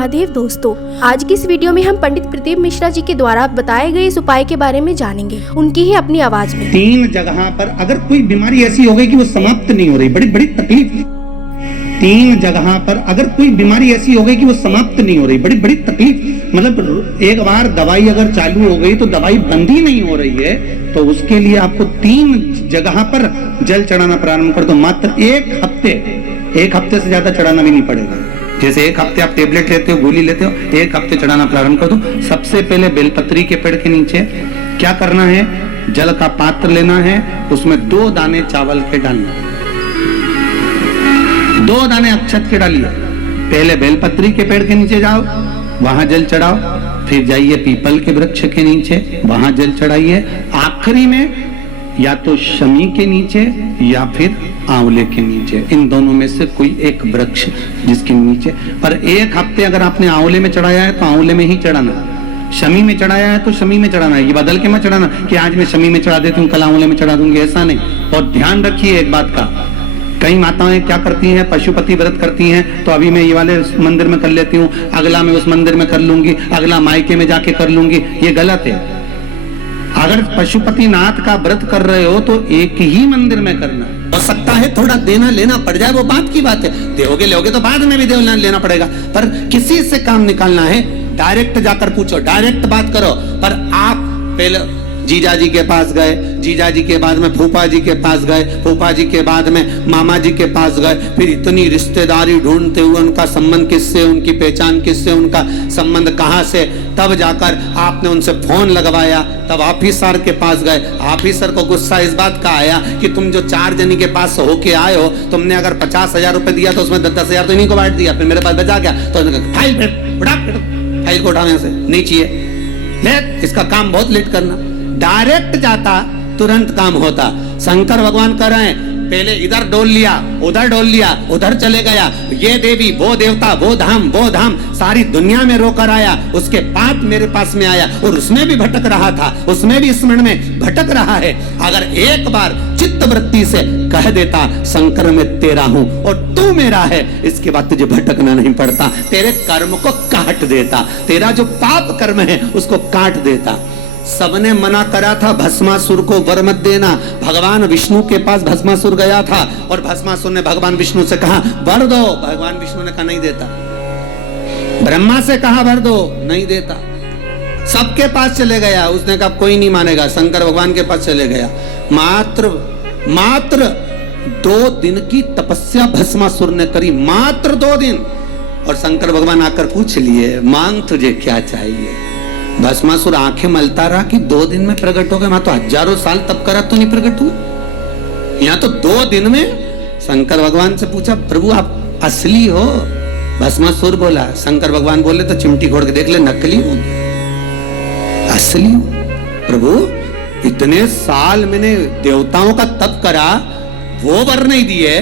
महादेव दोस्तों, आज की इस वीडियो में हम पंडित प्रदीप मिश्रा जी के द्वारा बताए गए इस उपाय के बारे में जानेंगे, उनकी ही अपनी आवाज में। 3 जगह पर अगर कोई बीमारी ऐसी हो गई कि वो समाप्त नहीं हो रही, बड़ी बड़ी तकलीफ। 3 जगह पर अगर कोई बीमारी ऐसी हो गई कि वो समाप्त नहीं हो रही, बड़ी बड़ी तकलीफ, मतलब एक बार दवाई अगर चालू हो गई तो दवाई बंद ही नहीं हो रही है, तो उसके लिए आपको 3 जगह पर जल चढ़ाना प्रारंभ कर दो। मात्र एक हफ्ते से ज्यादा चढ़ाना भी नहीं पड़ेगा। जैसे एक हफ्ते आप टेबलेट लेते हो, गोली लेते हो, एक हफ्ते चढ़ाना प्रारंभ कर दो। सबसे पहले बेलपत्री के पेड़ के नीचे क्या करना है, जल का पात्र लेना है, उसमें 2 दाने चावल के डालना, 2 दाने अक्षत के डालिए। पहले बेलपत्री के पेड़ के नीचे जाओ, वहां जल चढ़ाओ, फिर जाइए पीपल के वृक्ष के नीचे, वहां जल चढ़ाइए। आखिरी में या तो शमी के नीचे या फिर आंवले के नीचे, इन दोनों में से कोई एक वृक्ष जिसके नीचे। पर एक हफ्ते अगर आपने आंवले में चढ़ाया है तो आंवले में ही चढ़ाना, शमी में चढ़ाया है तो शमी में चढ़ाना। ये बदल के मत चढ़ाना कि आज मैं शमी में चढ़ा देती हूँ, कल आंवले में चढ़ा दूंगी, ऐसा नहीं। और ध्यान रखिए एक बात का, कई माताएं क्या करती हैं, पशुपति व्रत करती हैं, तो अभी मैं ये वाले मंदिर में कर लेती हूँ, अगला मैं उस मंदिर में कर लूंगी, अगला मायके में जाके कर लूंगी। ये गलत है। अगर पशुपति नाथ का व्रत कर रहे हो तो एक ही मंदिर में करना। हो सकता है थोड़ा देना लेना पड़ जाए, वो बात की बात है, दोगे लोगे तो बाद में भी देना लेना पड़ेगा, पर किसी से काम निकालना है, डायरेक्ट जाकर पूछो, डायरेक्ट बात करो। पर आप पहले जीजा जी के पास गए, जीजा जी के बाद में फूफा जी के पास गए, फूफा जी के बाद में मामा जी के पास गए, फिर इतनी रिश्तेदारी ढूंढते हुए उनका संबंध किससे, उनकी पहचान किससे, उनका संबंध कहां से, तब जाकर आपने उनसे फोन लगवाया, तब ऑफिसर के पास गए। ऑफिसर को गुस्सा इस बात का आया कि तुम जो 4 जनी के पास होके आए हो, तुमने अगर 50,000 रुपए दिया तो उसमें 10,000 तो इन्हीं को बांट दिया, फिर मेरे पास बचा गया। तो फाइल को उठाओ, यहाँ से नहीं चाहिए, ले इसका काम बहुत लेट करना। डायरेक्ट जाता तुरंत काम होता। शंकर भगवान कर रहे हैं, पहले इधर डोल लिया, उधर डोल लिया, उधर चले गया, ये देवी वो देवता वो धाम सारी दुनिया में रोकर आया, उसके बाद मेरे पास में आया और उसमें भी भटक रहा था, उसमें भी स्मरण में भटक रहा है। अगर एक बार चित्त वृत्ति से कह देता शंकर मैं तेरा हूं और तू मेरा है, इसके बाद तुझे भटकना नहीं पड़ता, तेरे कर्म को काट देता, तेरा जो पाप कर्म है उसको काट देता। सबने मना करा था भस्मासुर को वर मत देना। भगवान विष्णु के पास भस्मासुर गया था और भस्मासुर ने भगवान विष्णु से कहा वर दो, भगवान विष्णु ने कहा नहीं देता। ब्रह्मा से कहा वर दो, नहीं देता। सबके पास चले गया, उसने कहा कोई नहीं मानेगा, शंकर भगवान के पास चले गया। मात्र 2 दिन की तपस्या भस्मासुर ने करी, मात्र 2 दिन। और शंकर भगवान आकर पूछ लिए मांग तुझे क्या चाहिए। भस्मासुर आंखें मलता रहा कि 2 दिन में प्रकट हो गए, वहां तो हजारों साल तप करा तो नहीं प्रकट हुए, यहाँ तो 2 दिन में। शंकर भगवान से पूछा प्रभु आप असली हो? भस्मासुर बोला, शंकर भगवान बोले तो चिमटी खोड़ के देख ले, नकली हो असली हो? प्रभु इतने साल मैंने देवताओं का तप करा, वो वर नहीं दिए,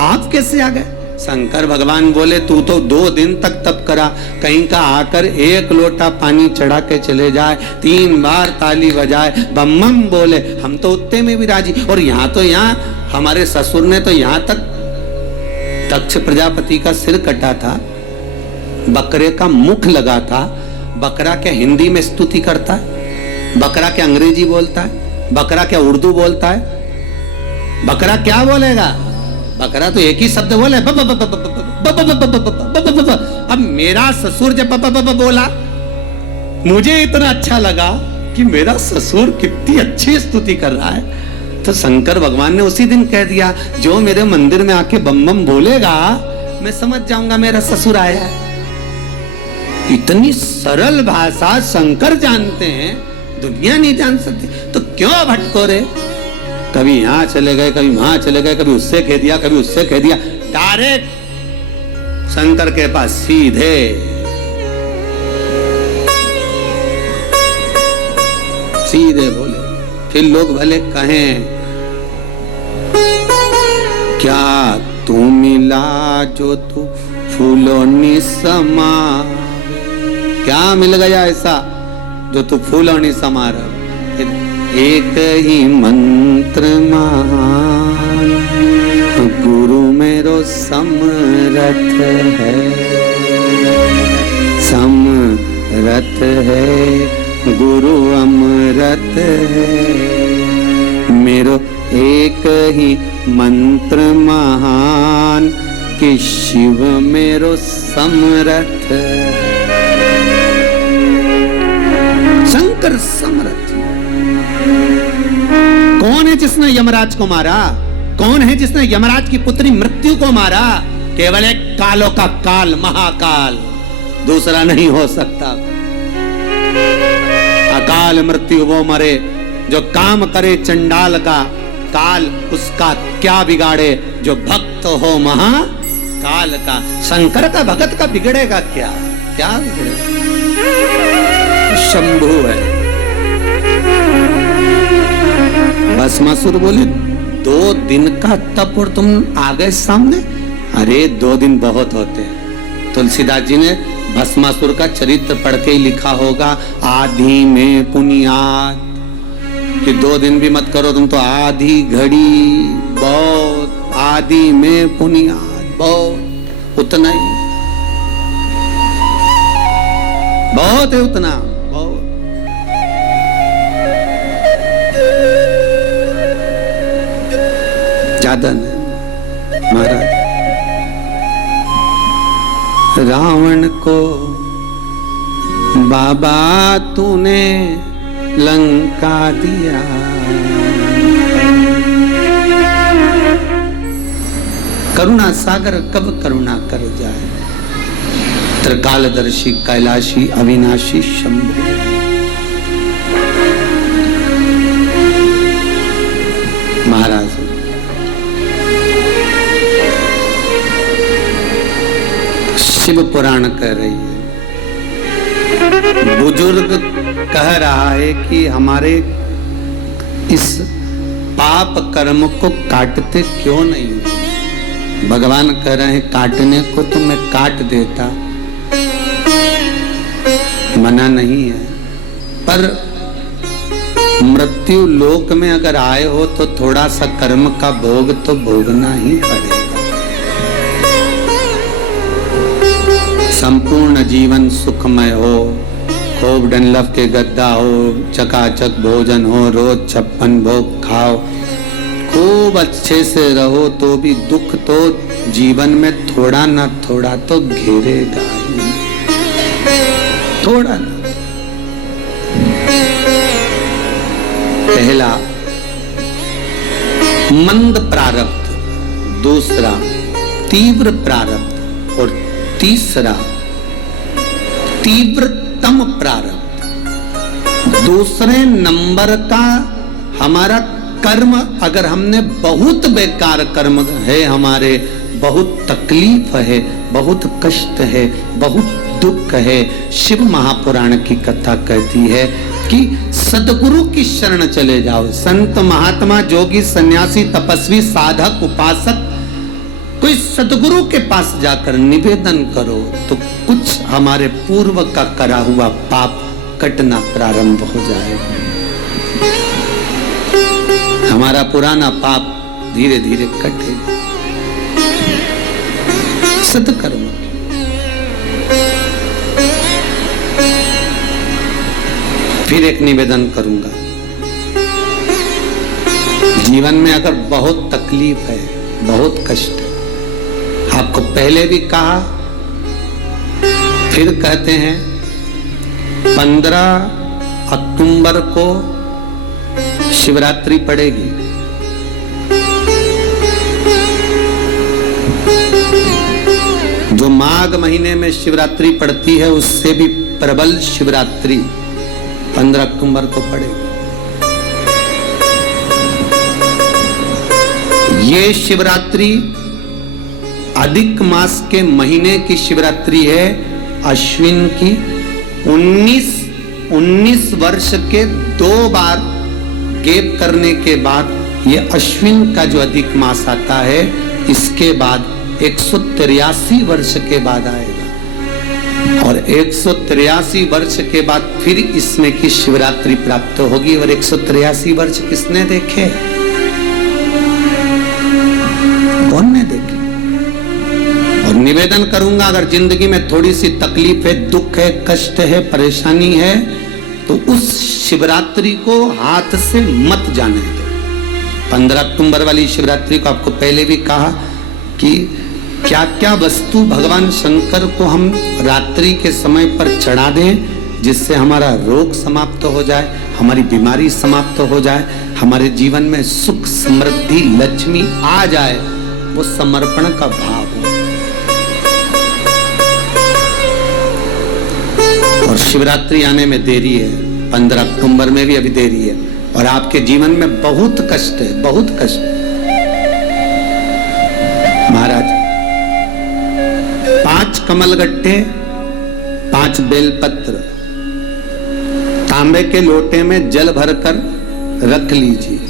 आप कैसे आ गए? शंकर भगवान बोले तू तो 2 दिन तक तप करा, कहीं का आकर 1 लोटा पानी चढ़ा के चले जाए, 3 बार ताली बजाए, बम बम बोले, हम तो उतने में भी राजी। और यहाँ तो यहाँ हमारे ससुर ने तो यहाँ तक दक्ष प्रजापति का सिर कटा था, बकरे का मुख लगा था। बकरा क्या हिंदी में स्तुति करता है? बकरा क्या अंग्रेजी बोलता है? बकरा क्या उर्दू बोलता है? बकरा क्या बोलेगा? बकरा तो एक ही शब्द बोले, अब मेरा ससुर जब बोला, मुझे इतना अच्छा लगा कि मेरा ससुर कितनी अच्छी स्तुति कर रहा है, तो शंकर भगवान ने उसी दिन कह दिया जो मेरे मंदिर में आके बम बम बोलेगा मैं समझ जाऊंगा मेरा ससुर आया है। इतनी सरल भाषा शंकर जानते हैं, दुनिया नहीं जान सकती, तो क्यों भटको रे? कभी यहां चले गए, कभी वहां चले गए, कभी उससे कह दिया, कभी उससे कह दिया। डायरेक्ट शंकर के पास सीधे। सीधे बोले, फिर लोग भले कहें क्या तू मिला जो तू फूलों नि समा, क्या मिल गया ऐसा जो तू फूलों नि समा रहा। फिर एक ही मंत्र महान गुरु मेरो समरथ है। समरथ है, गुरु अमृत है। मेरो एक ही मंत्र महान कि शिव मेरो समरथ। शंकर समरथ। कौन है जिसने यमराज को मारा? कौन है जिसने यमराज की पुत्री मृत्यु को मारा? केवल एक कालों का काल, महाकाल, दूसरा नहीं हो सकता। अकाल मृत्यु वो मरे जो काम करे चंडाल का, काल उसका क्या बिगाड़े जो भक्त हो महाकाल का। शंकर का भगत का बिगड़ेगा क्या? क्या बिगड़ेगा? शंभु है। भस्मासुर बोले 2 दिन का तप और तुम आ गए सामने? अरे 2 दिन बहुत होते हैं। तुलसीदास जी ने भस्मासुर का चरित्र पढ़ के ही लिखा होगा, आधी में पुनियाद, कि 2 दिन भी मत करो तुम तो आधी घड़ी बहुत, आधी में पुनियाद बहुत, उतना ही बहुत है, उतना बहुत। ज्यादा नहीं महाराज। रावण को बाबा तूने लंका दिया, करुणा सागर कब करुणा कर जाए। त्रिकालदर्शी कैलाशी अविनाशी शंभु। महाराज शिव पुराण कह रही है, बुजुर्ग कह रहा है कि हमारे इस पाप कर्म को काटते क्यों नहीं हो। भगवान कह रहे हैं काटने को तो मैं काट देता, मना नहीं है, पर मृत्यु लोक में अगर आए हो तो थोड़ा सा कर्म का भोग तो भोगना ही पड़ेगा। संपूर्ण जीवन सुखमय हो, खूब डनलफ के गद्दा हो, चकाचक भोजन हो, रोज 56 भोग खाओ, खूब अच्छे से रहो, तो भी दुख तो जीवन में थोड़ा ना थोड़ा तो घेरेगा ही, थोड़ा ना। पहला मंद प्रारब्ध, दूसरा तीव्र प्रारब्ध और तीसरा तीव्रतम प्रारब्ध। दूसरे नंबर का हमारा कर्म, अगर हमने बहुत बेकार कर्म है, हमारे बहुत तकलीफ है, बहुत कष्ट है, बहुत दुख है, शिव महापुराण की कथा कहती है कि सदगुरु की शरण चले जाओ। संत महात्मा जोगी सन्यासी तपस्वी साधक उपासक कोई सदगुरु के पास जाकर निवेदन करो तो कुछ हमारे पूर्व का करा हुआ पाप कटना प्रारंभ हो जाएगा। हमारा पुराना पाप धीरे धीरे कटेगा। सत्कर्म फिर एक निवेदन करूंगा, जीवन में अगर बहुत तकलीफ है, बहुत कष्ट है, आपको पहले भी कहा फिर कहते हैं, 15 अक्टूबर को शिवरात्रि पड़ेगी। जो माघ महीने में शिवरात्रि पड़ती है उससे भी प्रबल शिवरात्रि 15 अक्टूबर को पड़ेगी। ये शिवरात्रि अधिक मास के महीने की शिवरात्रि है, अश्विन की। 19 वर्ष के 2 बार गैप करने के बाद ये अश्विन का जो अधिक मास आता है, इसके बाद 183 वर्ष के बाद आएगा और 183 वर्ष के बाद फिर इसमें की शिवरात्रि प्राप्त होगी। और 183 वर्ष किसने देखे? कौन ने देखे? और निवेदन करूंगा, अगर जिंदगी में थोड़ी सी तकलीफ है, दुख है, कष्ट है, परेशानी है, तो उस शिवरात्रि को हाथ से मत जाने दो। 15 अक्टूबर वाली शिवरात्रि को आपको पहले भी कहा कि क्या क्या वस्तु भगवान शंकर को हम रात्रि के समय पर चढ़ा दें, जिससे हमारा रोग समाप्त हो जाए, हमारी बीमारी समाप्त हो जाए, हमारे जीवन में सुख, समृद्धि, लक्ष्मी आ जाए। वो समर्पण का भाव हो। और शिवरात्रि आने में देरी है, 15 अक्टूबर में भी अभी देरी है, और आपके जीवन में बहुत कष्ट है, बहुत कष्ट। महाराज 5 कमलगट्टे, 5 बेलपत्र तांबे के लोटे में जल भरकर रख लीजिए।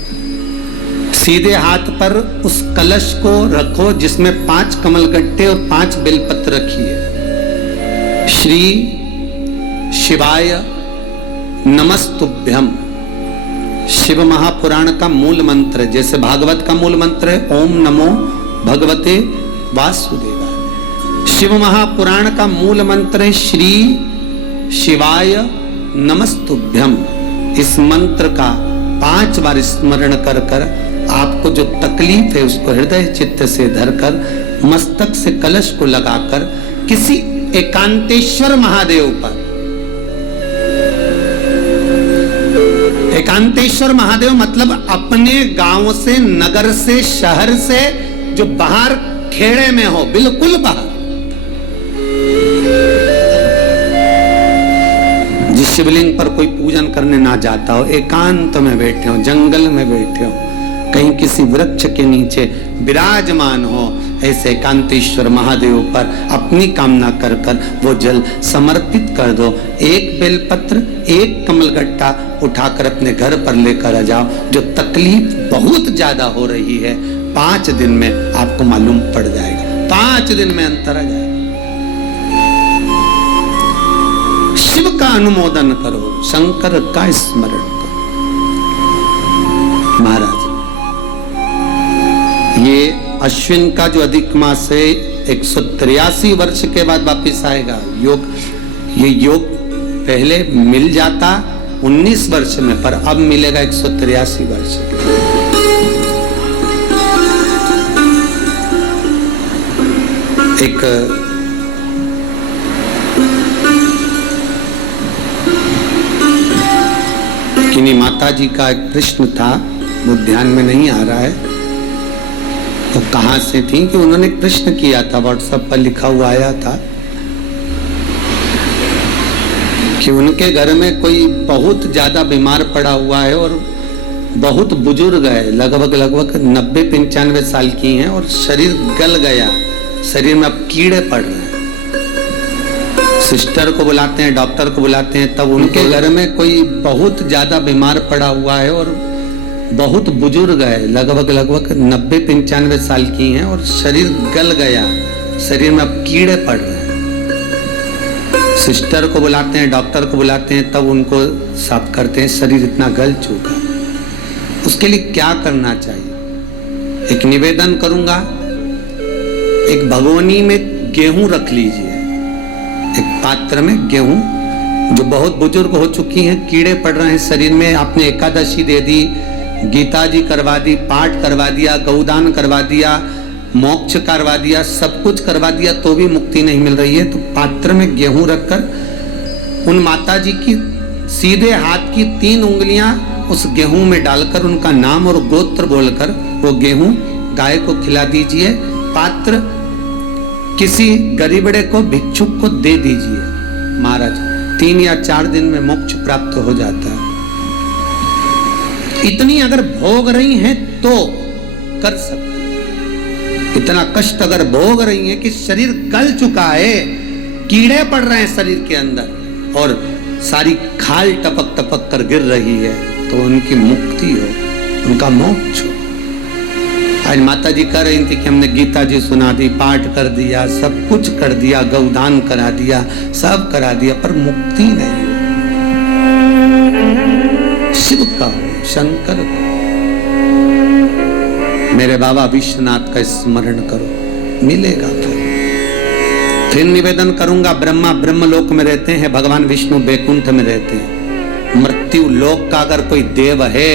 सीधे हाथ पर उस कलश को रखो जिसमें 5 कमलगट्टे और 5 बेलपत्र रखिए। श्री शिवाय नमस्तुभ्यम, शिव महापुराण का मूल मंत्र, जैसे भागवत का मूल मंत्र है ओम नमो भगवते वासुदेवाय। शिव महापुराण का मूल मंत्र है श्री शिवाय नमस्तुभ्यम। इस मंत्र का 5 बार स्मरण कर कर आपको जो तकलीफ है उसको हृदय चित्त से धरकर मस्तक से कलश को लगाकर किसी एकांतेश्वर महादेव पर, एकांतेश्वर महादेव मतलब अपने गांव से, नगर से, शहर से जो बाहर खेड़े में हो, बिल्कुल बाहर, जिस शिवलिंग पर कोई पूजन करने ना जाता हो, एकांत में बैठे हो, जंगल में बैठे हो, कहीं किसी वृक्ष के नीचे विराजमान हो, ऐसे एकांतेश्वर महादेव पर अपनी कामना कर कर वो जल समर्पित कर दो। 1 बेलपत्र, 1 कमलगट्टा उठाकर अपने घर पर लेकर आ जाओ। जो तकलीफ बहुत ज्यादा हो रही है 5 दिन में आपको मालूम पड़ जाएगा, 5 दिन में अंतर आ जाएगा। शिव का अनुमोदन करो, शंकर का स्मरण करो। महाराज ये अश्विन का जो अधिक मास है 183 वर्ष के बाद वापिस आएगा। योग, ये योग पहले मिल जाता 19 वर्ष में, पर अब मिलेगा 183 वर्ष के। एक किन्हीं माता जी का एक प्रश्न था, वो ध्यान में नहीं आ रहा है वो कहां से थी, कि उन्होंने प्रश्न किया था, व्हाट्सएप पर लिखा हुआ आया था कि उनके घर में कोई बहुत ज्यादा बीमार पड़ा हुआ है और बहुत बुजुर्ग है, लगभग 90-95 साल की हैं और शरीर गल गया, शरीर में अब कीड़े पड़ रहे हैं। सिस्टर को बुलाते हैं, डॉक्टर को बुलाते हैं, तब उनके घर में कोई बहुत ज्यादा बीमार पड़ा हुआ है और बहुत बुजुर्ग है, लगभग 90-95 साल की हैं और शरीर गल गया, शरीर में अब कीड़े पड़ रहे हैं। सिस्टर को बुलाते हैं, डॉक्टर को बुलाते हैं, तब उनको साफ करते हैं, शरीर इतना गल चुका है। उसके लिए क्या करना चाहिए? एक निवेदन करूंगा, एक भगोनी में गेहूं रख लीजिए, एक पात्र में गेहूं, जो बहुत बुजुर्ग हो चुकी हैं, कीड़े पड़ रहे हैं शरीर में, आपने एकादशी दे दी, गीता जी करवा दी, पाठ करवा दिया, गौदान करवा दिया, मोक्ष करवा दिया, सब कुछ करवा दिया, तो भी मुक्ति नहीं मिल रही है, तो पात्र में गेहूं रखकर उन माता जी की सीधे हाथ की 3 उंगलियां उस गेहूं में डालकर उनका नाम और गोत्र बोलकर वो गेहूं गाय को खिला दीजिए। पात्र किसी गरीबड़े को, भिक्षुक को दे दीजिए। महाराज 3 या 4 दिन में मोक्ष प्राप्त हो जाता है। इतनी अगर भोग रही हैं तो कर सकते, इतना कष्ट अगर भोग रही हैं कि शरीर गल चुका है, कीड़े पड़ रहे हैं शरीर के अंदर और सारी खाल टपक टपक कर गिर रही है, तो उनकी मुक्ति हो, उनका मोक्ष हो। आज माता जी कह रही थी कि हमने गीता जी सुना दी, पाठ कर दिया, सब कुछ कर दिया, गौदान करा दिया, सब करा दिया, पर मुक्ति नहीं। शिव का हो, शंकर का, मेरे बाबा विश्वनाथ का स्मरण करो, मिलेगा फल। फिर निवेदन करूंगा, ब्रह्मा ब्रह्मलोक में रहते हैं, भगवान विष्णु बैकुंठ में रहते हैं। मृत्यु लोक का अगर कोई देव है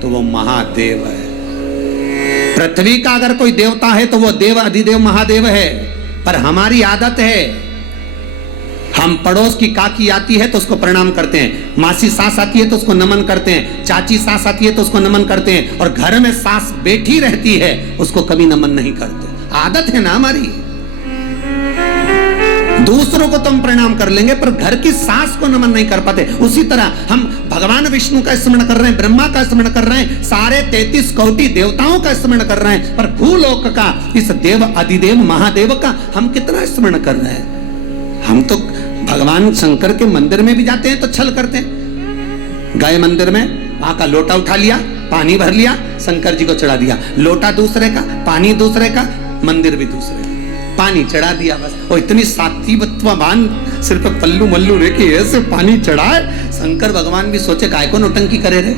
तो वो महादेव है। पृथ्वी का अगर कोई देवता है तो वो देव अधिदेव महादेव है। पर हमारी आदत है, हम पड़ोस की काकी आती है तो उसको प्रणाम करते हैं, मासी सास आती है तो उसको नमन करते हैं, चाची सास आती है तो उसको नमन करते हैं, और घर में सास बैठी रहती है उसको कभी नमन नहीं करते। आदत है ना हमारी। दूसरों को तो हम प्रणाम कर लेंगे पर घर की सास को नमन नहीं कर पाते। उसी तरह हम भगवान विष्णु का स्मरण कर रहे हैं, ब्रह्मा का स्मरण कर रहे हैं, सारे 33 कोटि देवताओं का स्मरण कर रहे हैं, पर भूलोक का इस देव अधिदेव महादेव का हम कितना स्मरण कर रहे हैं। हम तो भगवान शंकर के मंदिर में भी जाते हैं तो छल करते हैं। गए मंदिर में, वहां का लोटा उठा लिया, पानी भर लिया, शंकर जी को चढ़ा दिया। लोटा दूसरे का, पानी दूसरे का, मंदिर भी दूसरे का, पानी चढ़ा दिया बस। और इतनी सात्वित्ववान सिर पे पल्लू मल्लू लेके ऐसे पानी चढ़ाए, शंकर भगवान भी सोचे काय को नौटंकी करे रे,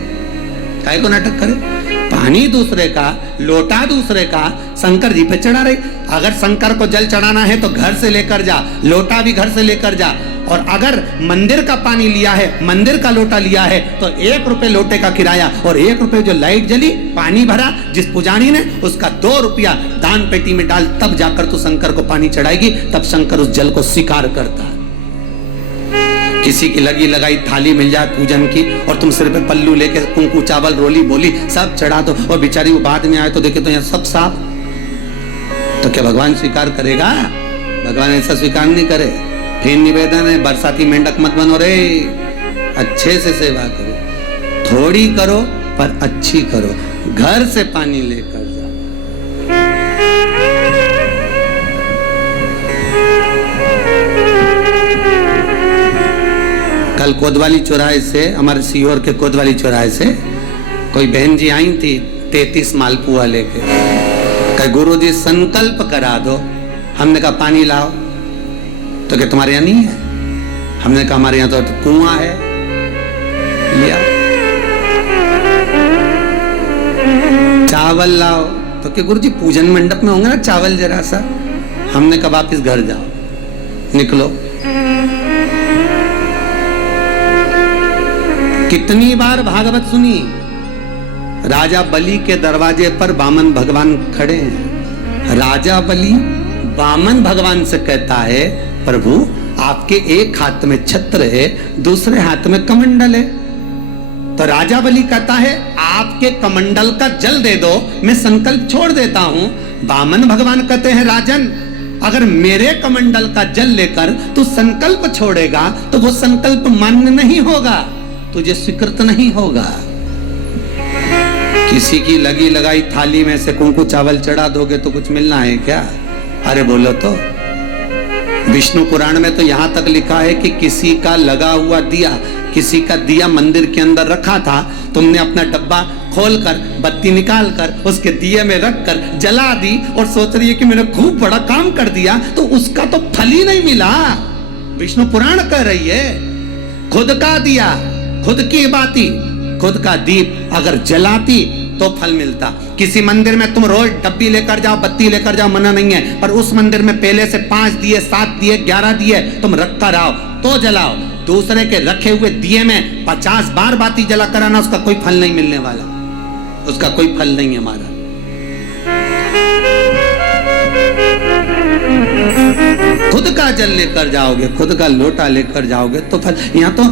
काय को नाटक करे। पानी दूसरे का, लोटा दूसरे का, शंकर जी पे चढ़ा रही। अगर शंकर को जल चढ़ाना है तो घर से लेकर जा, लोटा भी घर से लेकर जा। और अगर मंदिर का पानी लिया है, मंदिर का लोटा लिया है तो 1 रुपए लोटे का किराया, और 1 रुपए जो लाइट जली, पानी भरा जिस पुजारी ने, उसका 2 रुपया दान पेटी में डाल, तब जाकर तू शंकर को पानी चढ़ाएगी, तब शंकर उस जल को स्वीकार करता है। किसी की लगी लगाई थाली मिल जाए पूजन की और तुम सिर पे पल्लू लेके कुंकू चावल रोली बोली सब चढ़ा दो, और बेचारी वो बाद में आए तो देखे तो यहाँ सब साफ, तो क्या भगवान स्वीकार करेगा? भगवान ऐसा स्वीकार नहीं करे। फिर निवेदन है, बरसाती मेंढक मत बनो रे, अच्छे से सेवा करो, थोड़ी करो पर अच्छी करो। घर से पानी लेकर जा। कल कोतवाली चौराहे से, हमारे सीहोर के कोतवाली चौराहे से कोई बहन जी आई थी 33 मालपुआ लेके, कहे गुरुजी संकल्प करा दो। हमने कहा पानी लाओ, तो क्या तुम्हारे यहाँ नहीं है? हमने कहा हमारे यहाँ तो कुआं है, लिया। चावल लाओ, तो क्या गुरुजी पूजन मंडप में होंगे ना चावल जरा सा। हमने कहा वापिस घर जाओ, निकलो। कितनी बार भागवत सुनी, राजा बलि के दरवाजे पर वामन भगवान खड़े हैं। राजा बलि वामन भगवान से कहता है, प्रभु आपके एक हाथ में छत्र है, दूसरे हाथ में कमंडल है। तो राजा बलि कहता है आपके कमंडल का जल दे दो, मैं संकल्प छोड़ देता हूं। वामन भगवान कहते हैं राजन, अगर मेरे कमंडल का जल लेकर तू संकल्प छोड़ेगा तो वो संकल्प मान्य नहीं होगा, तुझे स्वीकृत नहीं होगा। किसी की लगी लगाई थाली में से कुंकू चावल चढ़ा दोगे तो कुछ मिलना है क्या? अरे बोलो तो। विष्णु पुराण में तो यहां तक लिखा है कि किसी का लगा हुआ दिया, किसी का दिया मंदिर के अंदर रखा था, तुमने अपना डब्बा खोलकर बत्ती निकालकर उसके दिए में रखकर जला दी और सोच रही है कि मैंने खूब बड़ा काम कर दिया, तो उसका तो फल ही नहीं मिला। विष्णु पुराण कह रही है खुद का दिया, खुद की बाती, खुद का दीप अगर जलाती तो फल मिलता। किसी मंदिर में तुम रोज डब्बी लेकर जाओ, बत्ती लेकर जाओ, मना नहीं है, पर उस मंदिर में पहले से 5 दिए, 7 दिए, 11 दिए तुम रखकर आओ तो जलाओ। दूसरे के रखे हुए दिए में 50 बार बाती जला कर आना, उसका कोई फल नहीं मिलने वाला, उसका कोई फल नहीं है हमारा। खुद का जल लेकर जाओगे, खुद का लोटा लेकर जाओगे तो फल। यहाँ तो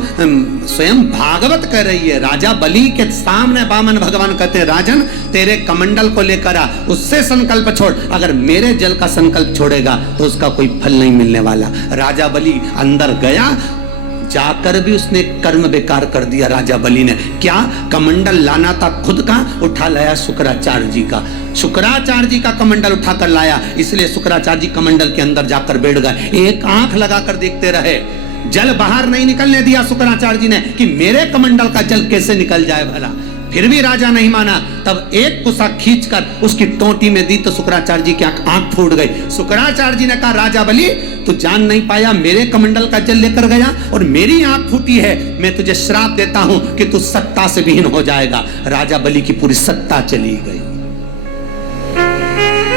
स्वयं भागवत कह रही है, राजा बलि के सामने वामन भगवान कहते हैं राजन तेरे कमंडल को लेकर आ, उससे संकल्प छोड़, अगर मेरे जल का संकल्प छोड़ेगा तो उसका कोई फल नहीं मिलने वाला। राजा बलि अंदर गया, जाकर भी उसने कर्म बेकार कर दिया। राजा बलि ने क्या, कमंडल लाना था खुद का, उठा लाया शुक्राचार्य जी का। शुक्राचार्य जी का कमंडल उठाकर लाया, इसलिए शुक्राचार्य जी कमंडल के अंदर जाकर बैठ गए, एक आंख लगाकर देखते रहे। जल बाहर नहीं निकलने दिया शुक्राचार्य जी ने कि मेरे कमंडल का जल कैसे निकल जाए भला। फिर भी राजा नहीं माना, तब एक कुसा खींचकर उसकी टोटी में दी तो शुक्राचार्य जी की आंख फूट गई। शुक्राचार्य जी ने कहा राजा बलि तू जान नहीं पाया, मेरे कमंडल का जल लेकर गया और मेरी आंख फूटी है, मैं तुझे श्राप देता हूं कि तू सत्ता से विहीन हो जाएगा। राजा बलि की पूरी सत्ता चली गई,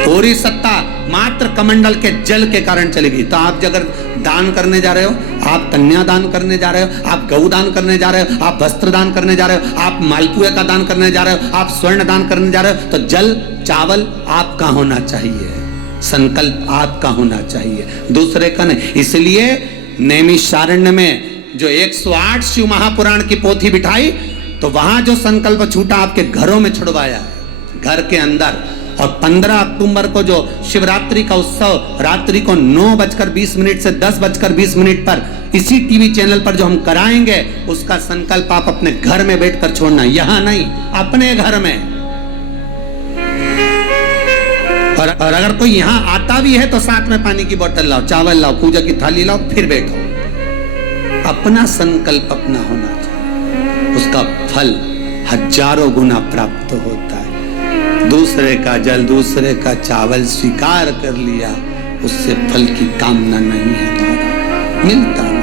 पूरी सत्ता मात्र कमंडल के जल के कारण चलेगी। तो आप अगर दान करने जा रहे हो, आप कन्या दान करने जा रहे हो, आप गौ दान करने जा रहे हो, आप वस्त्र दान करने जा रहे हो, आप मालपुए का दान करने जा रहे हो, आप स्वर्ण दान करने जा रहे हो, तो जल चावल आपका होना चाहिए, संकल्प आपका होना चाहिए, दूसरे का नहीं। इसलिए नैमिषारण्य में जो 108 शिव महापुराण की पोथी बिठाई, तो वहां जो संकल्प छूटा आपके घरों में छुड़वाया है, घर के अंदर। और 15 अक्टूबर को जो शिवरात्रि का उत्सव रात्रि को 9:20 से 10:20 पर इसी टीवी चैनल पर जो हम कराएंगे, उसका संकल्प आप अपने घर में बैठकर छोड़ना, यहां नहीं, अपने घर में। और अगर कोई यहां आता भी है तो साथ में पानी की बोतल लाओ, चावल लाओ, पूजा की थाली लाओ, फिर बैठो। अपना संकल्प अपना होना चाहिए, उसका फल हजारों गुना प्राप्त होता है। दूसरे का जल, दूसरे का चावल स्वीकार कर लिया, उससे फल की कामना नहीं है, तो मिलता नहीं।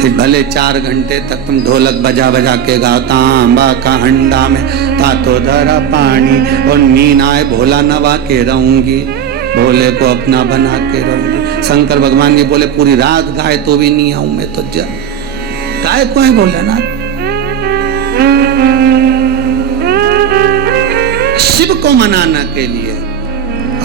फिर भले 4 घंटे तक तुम ढोलक बजा बजा के गाओ, तांबा का हंडा में तातो धरा पानी, और नींद आए भोला नवा के रहूंगी, भोले को अपना बना के रहूंगी। शंकर भगवान जी बोले पूरी रात गाए तो भी नहीं आऊं मैं, तो जा गाय को है भोलेनाथ। शिव को मनाने के लिए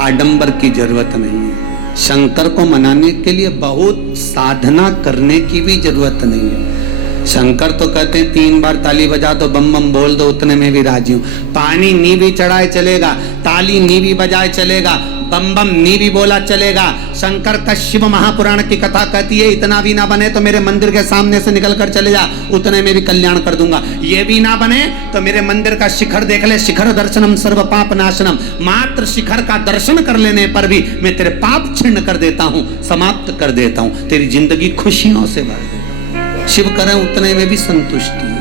आडंबर की जरूरत नहीं है, शंकर को मनाने के लिए बहुत साधना करने की भी जरूरत नहीं है। शंकर तो कहते हैं 3 बार ताली बजा दो, बम बम बोल दो, उतने में भी राजी हूं। पानी नी भी चढ़ाए चलेगा, ताली नी भी बजाए चलेगा, बम बम नी भी बोला चलेगा। शंकर का शिव महापुराण की कथा कहती है, इतना भी ना बने तो मेरे मंदिर के सामने से निकल कर चले जा, उतने में भी कल्याण कर दूंगा। ये भी ना बने तो मेरे मंदिर का शिखर देख ले, शिखर दर्शनम सर्व पाप नाशनम। मात्र शिखर का दर्शन कर लेने पर भी मैं तेरे पाप छिन्न कर देता हूं, समाप्त कर देता हूं, तेरी जिंदगी खुशियों से भर देता हूं। शिव करें उतने में भी संतुष्टि है।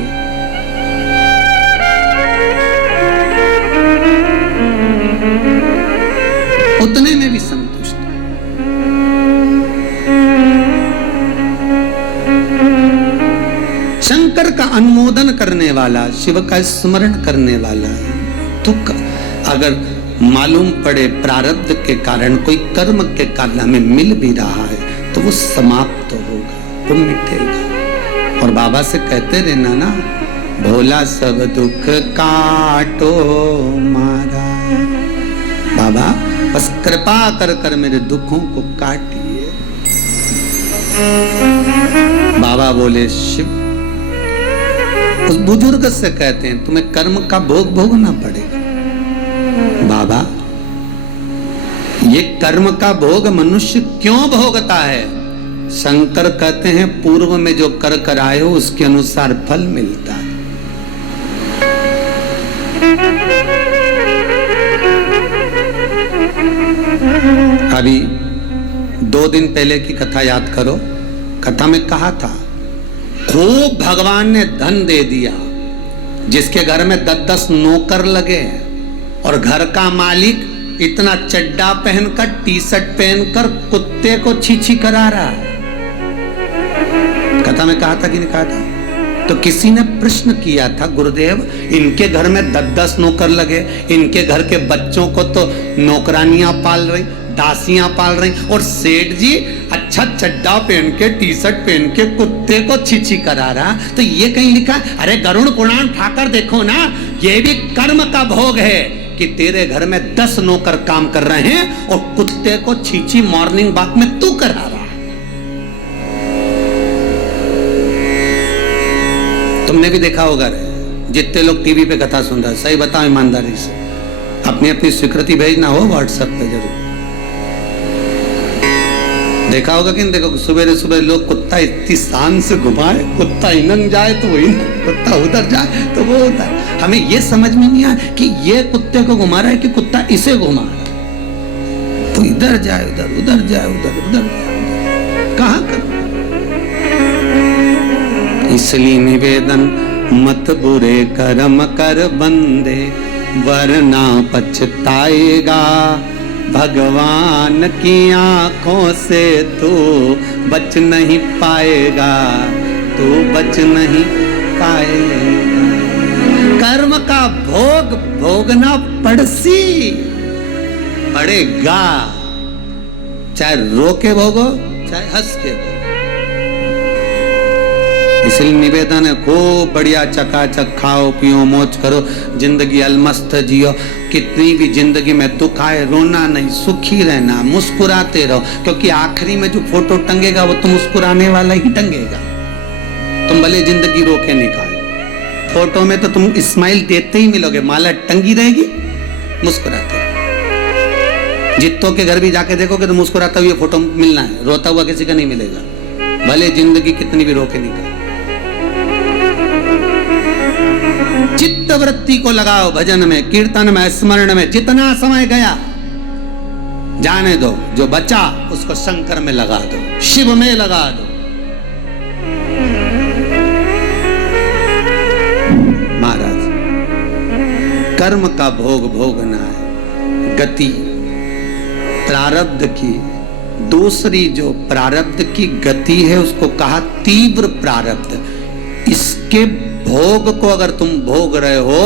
उतने में भी संतुष्ट। शंकर का अनुमोदन करने वाला, शिव का स्मरण करने वाला है। तो अगर मालूम पड़े प्रारब्ध के कारण, कोई कर्म के कारण हमें मिल भी रहा है, तो वो समाप्त होगा, वो मिटेगा। और बाबा से कहते रहना ना, भोला सब दुख काटो मारा, बाबा बस कृपा कर कर मेरे दुखों को काटिए। बाबा बोले शिव उस बुजुर्ग से कहते हैं, तुम्हें कर्म का भोग भोगना पड़ेगा। बाबा ये कर्म का भोग मनुष्य क्यों भोगता है? शंकर कहते हैं, पूर्व में जो कर कर आए हो उसके अनुसार फल मिलता है। अभी 2 दिन पहले की कथा याद करो। कथा में कहा था, खूब भगवान ने धन दे दिया, जिसके घर में 10-10 नौकर लगे और घर का मालिक इतना चड्डा पहनकर, टी-शर्ट पहनकर कुत्ते को छी करा रहा। कथा में कहा था कि नहीं कहा था? तो किसी ने प्रश्न किया था, गुरुदेव इनके घर में 10-10 नौकर लगे, इनके घर के बच्चों को तो नौकरानियां पाल रही, दासियां पाल रही, और सेठ जी अच्छा चड्डा पहन के, टी-शर्ट पहन के कुत्ते को छी करा रहा। तो ये कहीं लिखा, अरे गरुड़ पुराण उठाकर देखो ना, ये भी कर्म का भोग है कि तेरे घर में 10 नौकर काम कर रहे हैं और कुत्ते को छी मॉर्निंग वॉक में तू करा रहा। तुमने भी देखा होगा रे, जितने लोग टीवी पे कथा सुन रहे हैं, सही बताओ ईमानदारी से, अपनी अपनी स्वीकृति भेजना हो व्हाट्सएप पे जरूर। देखा होगा कि नहीं देखो, सुबह सुबह लोग कुत्ता इतनी शान से घुमाए, कुत्ता इनंग जाए तो वही, कुत्ता उधर जाए तो वो उधर। हमें ये समझ में नहीं आया कि ये कुत्ते को घुमा रहा है कि कुत्ता इसे घुमा रहा है। तो इधर जाए उधर, उधर जाए उधर, उधर जाए, कहां कर। इसलिए निवेदन, मत बुरे कर्म कर बंदे, वरना पछताएगा। भगवान की आंखों से तू बच नहीं पाएगा, तू बच नहीं पाएगा। कर्म का भोग भोगना पड़सी, पड़ेगा, चाहे रो के भोगो चाहे हंस के भोगो। इसलिए निवेदन है, खूब बढ़िया चकाचक खाओ पियो मौज करो, जिंदगी अलमस्त जियो। कितनी भी जिंदगी में दुख आए रोना नहीं, सुखी रहना, मुस्कुराते रहो, क्योंकि आखिरी में जो फोटो टंगेगा वो तो मुस्कुराने वाला ही टंगेगा। तुम भले जिंदगी रोके निकाल, फोटो में तो तुम स्माइल देते ही मिलोगे, माला टंगी रहेगी मुस्कुराते। जित्तों के घर भी जाके देखोगे तो मुस्कुराता हुआ फोटो मिलना है, रोता हुआ किसी का नहीं मिलेगा, भले जिंदगी कितनी भी रोके निकाल। चित्त वृत्ति को लगाओ भजन में, कीर्तन में, स्मरण में। जितना समय गया जाने दो, जो बचा उसको शंकर में लगा दो, शिव में लगा दो। महाराज, कर्म का भोग भोगना है, गति प्रारब्ध की। दूसरी जो प्रारब्ध की गति है उसको कहा तीव्र प्रारब्ध। इसके भोग को अगर तुम भोग रहे हो,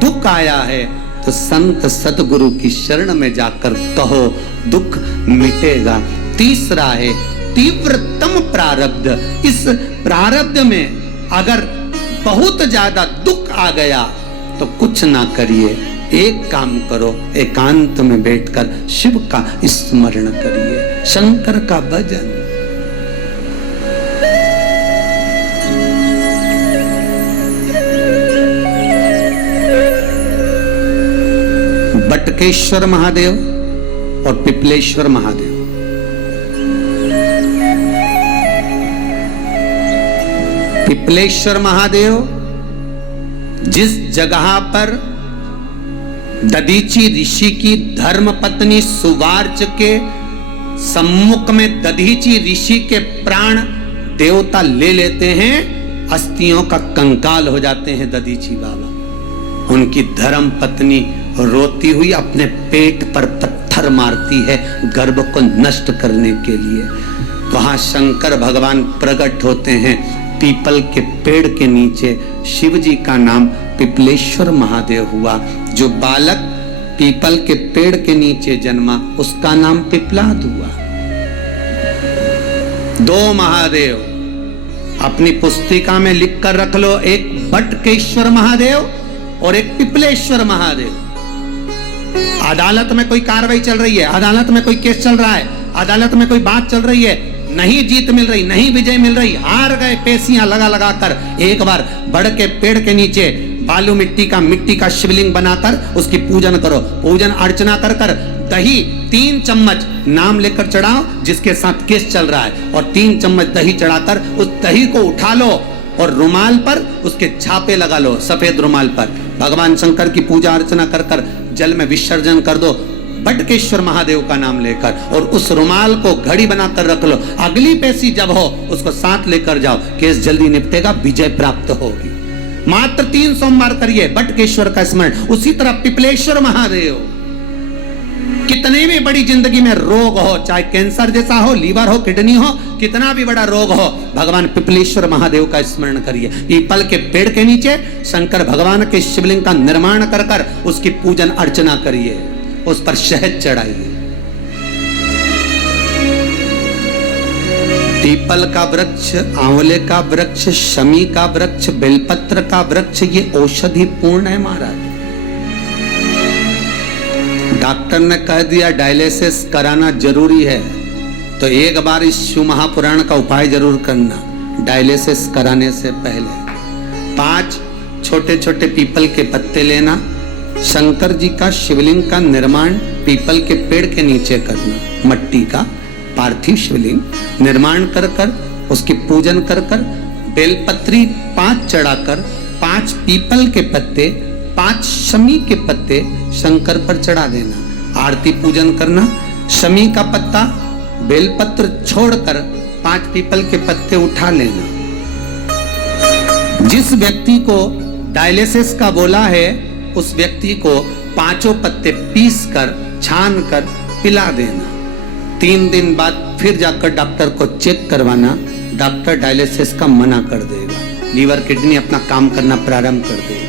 दुख आया है तो संत सतगुरु की शरण में जाकर कहो, दुख मिटेगा। तीसरा है तीव्रतम प्रारब्ध। इस प्रारब्ध में अगर बहुत ज्यादा दुख आ गया तो कुछ ना करिए, एक काम करो, एकांत में बैठकर शिव का स्मरण करिए, शंकर का भजन। बटकेश्वर महादेव और पिपलेश्वर महादेव, पिपलेश्वर महादेव जिस जगह पर दधीची ऋषि की धर्म पत्नी सुवार्च के सम्मुख में दधीची ऋषि के प्राण देवता ले लेते हैं, अस्थियों का कंकाल हो जाते हैं दधीची बाबा। उनकी धर्म पत्नी रोती हुई अपने पेट पर पत्थर मारती है गर्भ को नष्ट करने के लिए। वहां शंकर भगवान प्रकट होते हैं पीपल के पेड़ के नीचे। शिव जी का नाम पिपलेश्वर महादेव हुआ। जो बालक पीपल के पेड़ के नीचे जन्मा उसका नाम पिपलाद हुआ। दो महादेव अपनी पुस्तिका में लिख कर रख लो, एक बटकेश्वर महादेव और एक पिपलेश्वर महादेव। अदालत में कोई कार्रवाई चल रही है, अदालत में कोई केस चल रहा है, अदालत में कोई बात चल रही है, नहीं जीत मिल रही, नहीं विजय मिल रही, हार गए, पेशियां लगा लगा कर एक बार बड़ के पेड़ के नीचे बालू मिट्टी का शिवलिंग बनाकर उसकी पूजन करो। पूजन अर्चना कर कर दही 3 चम्मच नाम लेकर चढ़ाओ जिसके साथ केस चल रहा है, और 3 चम्मच दही चढ़ाकर उस दही को उठा लो और रुमाल पर उसके छापे लगा लो, सफेद रुमाल पर। भगवान शंकर की पूजा अर्चना कर कर जल में विसर्जन कर दो बटकेश्वर महादेव का नाम लेकर, और उस रुमाल को घड़ी बनाकर रख लो। अगली पेशी जब हो उसको साथ लेकर जाओ, केस जल्दी निपटेगा, विजय प्राप्त होगी। मात्र 3 सोमवार करिए बटकेश्वर का स्मरण। उसी तरह पिपलेश्वर महादेव, कितने भी बड़ी जिंदगी में रोग हो, चाहे कैंसर जैसा हो, लीवर हो, किडनी हो, कितना भी बड़ा रोग हो, भगवान पिपलेश्वर महादेव का स्मरण करिए। पीपल के पेड़ के नीचे शंकर भगवान के शिवलिंग का निर्माण कर कर उसकी पूजन अर्चना करिए, उस पर शहद चढ़ाइए। पीपल का वृक्ष, आंवले का वृक्ष, शमी का वृक्ष, बेलपत्र का वृक्ष, ये औषधि पूर्ण है महाराज। डॉक्टर ने कह दिया डायलिसिस कराना जरूरी है, तो एक बार इस शिव महापुराण का उपाय जरूर करना डायलिसिस कराने से पहले। 5 छोटे छोटे पीपल के पत्ते लेना, शंकर जी का शिवलिंग का निर्माण पीपल के पेड़ के नीचे करना, मट्टी का पार्थिव शिवलिंग निर्माण कर कर उसकी पूजन कर कर बेलपत्री 5 चढ़ाकर 5 पीपल के पत्ते 5 शमी के पत्ते शंकर पर चढ़ा देना। आरती पूजन करना, शमी का पत्ता बेलपत्र छोड़कर 5 पीपल के पत्ते उठा लेना। जिस व्यक्ति को डायलिसिस का बोला है उस व्यक्ति को 5 पत्ते पीस कर छान कर पिला देना। 3 दिन बाद फिर जाकर डॉक्टर को चेक करवाना, डॉक्टर डायलिसिस का मना कर देगा, लीवर किडनी अपना काम करना प्रारंभ कर देगा।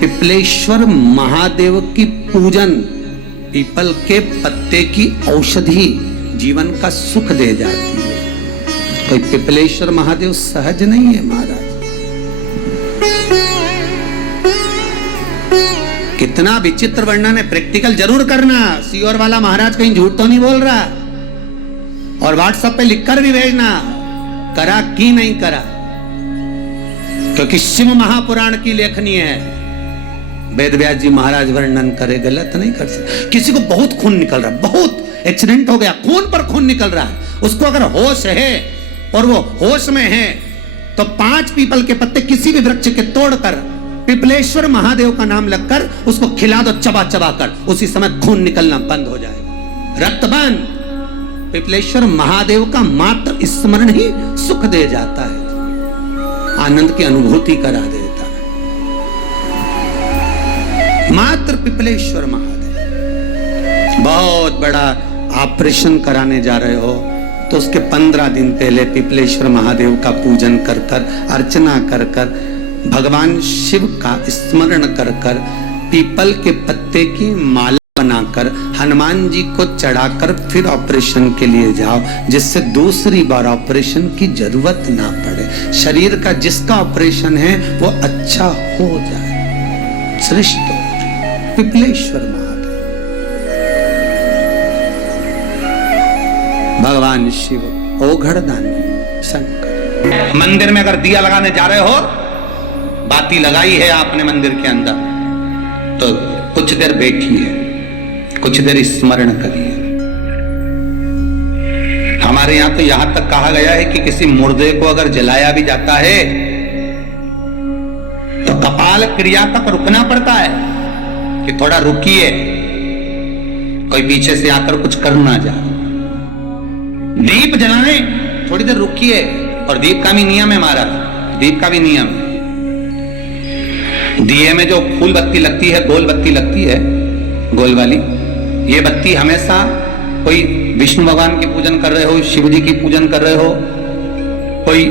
पिपलेश्वर महादेव की पूजन पीपल के पत्ते की औषधि जीवन का सुख दे जाती है। कोई पिपलेश्वर महादेव सहज नहीं है महाराज। कितना विचित्र वर्णन है, प्रैक्टिकल जरूर करना। सीओर वाला महाराज कहीं झूठ तो नहीं बोल रहा, और व्हाट्सएप पे लिखकर भी भेजना करा कि नहीं करा, क्योंकि शिव महापुराण की लेखनी है। वेद व्यास जी महाराज वर्णन करे, गलत नहीं कर सकते। किसी को बहुत खून निकल रहा है, बहुत एक्सीडेंट हो गया, खून पर खून निकल रहा है, उसको अगर होश है और वो होश में है तो 5 पीपल के पत्ते किसी भी वृक्ष के तोड़कर पिपलेश्वर महादेव का नाम लगकर उसको खिला दो, चबा चबा कर, उसी समय खून निकलना बंद हो जाएगा, रक्त बंद। पिपलेश्वर महादेव का मात्र स्मरण ही सुख दे जाता है, आनंद की अनुभूति करा देता है। मात्र पिपलेश्वर महादेव। बहुत बड़ा ऑपरेशन कराने जा रहे हो तो उसके 15 दिन पहले पिपलेश्वर महादेव का पूजन कर कर, अर्चना कर कर, भगवान शिव का स्मरण कर कर, पीपल के पत्ते की माला बनाकर हनुमान जी को चढ़ाकर फिर ऑपरेशन के लिए जाओ, जिससे दूसरी बार ऑपरेशन की जरूरत ना पड़े। शरीर का जिसका ऑपरेशन है वो अच्छा हो जाए, श्रेष्ठ हो जाए। पिपलेश्वर महादेव भगवान शिव ओघड़दानी शंकर। मंदिर में अगर दिया लगाने जा रहे हो, बाती लगाई है आपने मंदिर के अंदर, तो कुछ देर बैठिए, कुछ देर स्मरण करिए। हमारे यहां तो यहां तक कहा गया है कि किसी मुर्दे को अगर जलाया भी जाता है तो कपाल क्रिया तक रुकना पड़ता है कि थोड़ा रुकिए, कोई पीछे से आकर कुछ कर ना जाए। दीप जलाएं, थोड़ी देर रुकिए, और दीप का भी नियम है महाराज, दीप का भी नियम है। दिए में जो फूल बत्ती लगती है, गोल बत्ती लगती है, गोल वाली, ये बत्ती हमेशा कोई विष्णु भगवान की पूजन कर रहे हो, शिव जी की पूजन कर रहे हो, कोई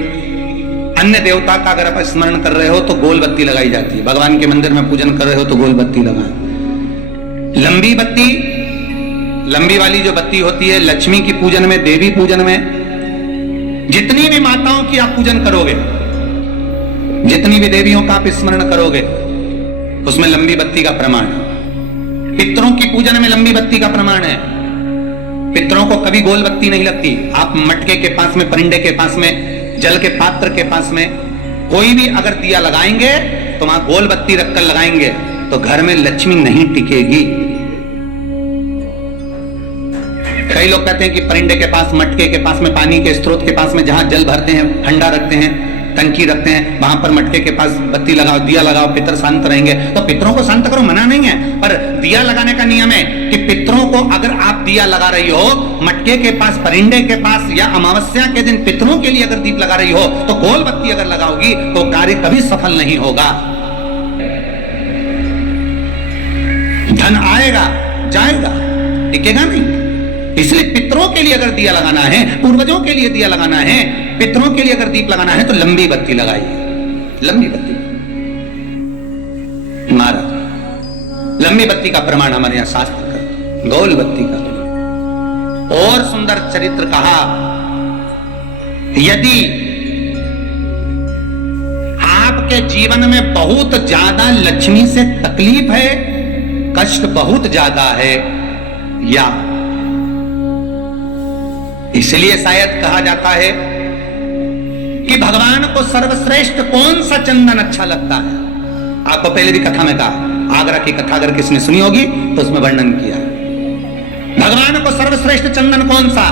अन्य देवता का अगर आप स्मरण कर रहे हो तो गोल बत्ती लगाई जाती है। भगवान के मंदिर में पूजन कर रहे हो तो गोल बत्ती लगाएं। लंबी बत्ती, लंबी वाली जो बत्ती होती है लक्ष्मी की पूजन में, देवी पूजन में, जितनी भी माताओं की आप पूजन करोगे, जितनी भी देवियों का आप स्मरण करोगे, उसमें लंबी बत्ती का प्रमाण है। पितरों की पूजन में लंबी बत्ती का प्रमाण है। पितरों को कभी गोल बत्ती नहीं लगती। आप मटके के पास में, परिंदे के पास में, जल के पात्र के पास में कोई भी अगर दिया लगाएंगे तो वहां गोल बत्ती रखकर लगाएंगे तो घर में लक्ष्मी नहीं टिकेगी। कई लोग कहते हैं कि परिंदे के पास, मटके के पास में, पानी के स्रोत के पास में जहां जल भरते हैं, ठंडा रखते हैं, टंकी रखते हैं, वहां पर मटके के पास बत्ती लगाओ, दिया लगाओ, पितर शांत रहेंगे। तो पितरों को शांत करो, मना नहीं है, पर दिया लगाने का नियम है कि पितरों को अगर आप दिया लगा रही हो मटके के पास, परिंदे के पास, या अमावस्या के दिन पितरों के लिए अगर दीप लगा रही हो तो गोल बत्ती अगर लगाओगी तो कार्य कभी सफल नहीं होगा। धन आएगा जाएगा, टिकेगा नहीं। इसलिए पितरों के लिए अगर दिया लगाना है, पूर्वजों के लिए दिया लगाना है, पितरों के लिए अगर दीप लगाना है तो लंबी बत्ती लगाइए, लंबी बत्ती। महाराज लंबी बत्ती का प्रमाण हमारे यहां शास्त्र कर, गोल बत्ती का। और सुंदर चरित्र कहा, यदि आपके जीवन में बहुत ज्यादा लक्ष्मी से तकलीफ है, कष्ट बहुत ज्यादा है, या इसलिए शायद कहा जाता है कि भगवान को सर्वश्रेष्ठ कौन सा चंदन अच्छा लगता है। आपको पहले भी कथा में कहा, आगरा की कथा अगर किसने सुनी होगी तो उसमें वर्णन किया। भगवान को सर्वश्रेष्ठ चंदन कौन सा,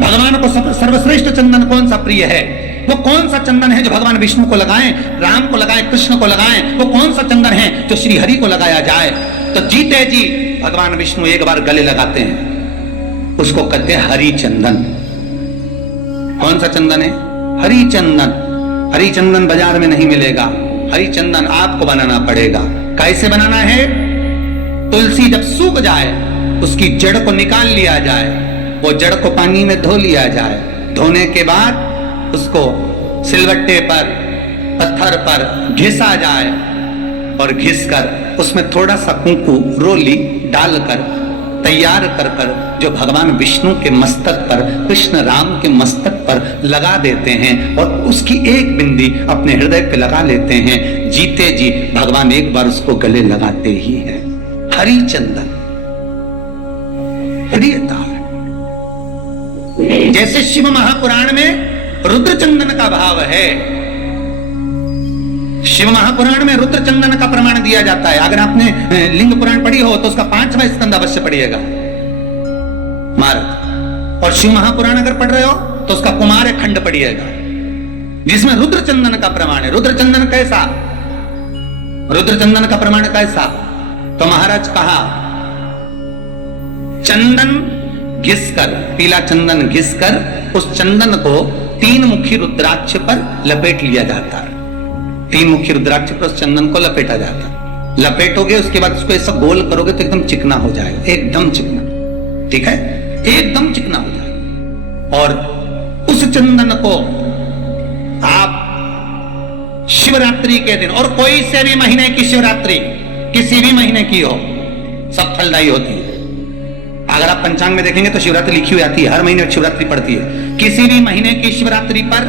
भगवान को सर्वश्रेष्ठ चंदन कौन सा प्रिय है, वो कौन सा चंदन है जो भगवान विष्णु को लगाएं, राम को लगाएं, कृष्ण को लगाएं, वो कौन सा चंदन है जो श्री हरि को लगाया जाए। तो जीते जी भगवान विष्णु एक बार गले लगाते हैं, उसको कहते हैं हरि चंदन। कौन सा चंदन है? हरि चंदन। हरि चंदन बाजार में नहीं मिलेगा, हरि चंदन आपको बनाना पड़ेगा। कैसे बनाना है? तुलसी जब सूख जाए उसकी जड़ को निकाल लिया जाए, वो जड़ को पानी में धो लिया जाए, धोने के बाद उसको सिलवट्टे पर, पत्थर पर घिसा जाए और घिसकर उसमें थोड़ा सा कुंकू रोली डालकर तैयार कर कर जो भगवान विष्णु के मस्तक पर, कृष्ण राम के मस्तक पर लगा देते हैं और उसकी एक बिंदी अपने हृदय पे लगा लेते हैं, जीते जी भगवान एक बार उसको गले लगाते ही हैं। हरि चंदन प्रियता। जैसे शिव महापुराण में रुद्र चंदन का भाव है, शिव महापुराण में रुद्र चंदन का प्रमाण दिया जाता है। अगर आपने लिंग पुराण पढ़ी हो तो उसका 5वां स्कंद अवश्य पढ़िएगा महाराज, और शिव महापुराण अगर पढ़ रहे हो तो उसका कुमार खंड पढ़िएगा, जिसमें रुद्र चंदन का प्रमाण है। रुद्र चंदन कैसा, रुद्र चंदन का प्रमाण कैसा? तो महाराज कहा, चंदन घिसकर, पीला चंदन घिसकर उस चंदन को 3 मुखी रुद्राक्ष पर लपेट लिया जाता है। 3 मुखी रुद्राक्ष पर उस चंदन को लपेटा जाता है। लपेटोगे उसके बाद उसको ऐसा गोल करोगे तो एकदम चिकना हो जाएगा, एकदम चिकना, ठीक है, एकदम चिकना हो जाएगा। और उस चंदन को आप शिवरात्रि के दिन, और कोई से भी महीने की शिवरात्रि, किसी भी महीने की हो, सब फलदायी होती है। अगर आप पंचांग में देखेंगे तो शिवरात्रि लिखी हुई आती है, हर महीने शिवरात्रि पड़ती है। किसी भी महीने की शिवरात्रि पर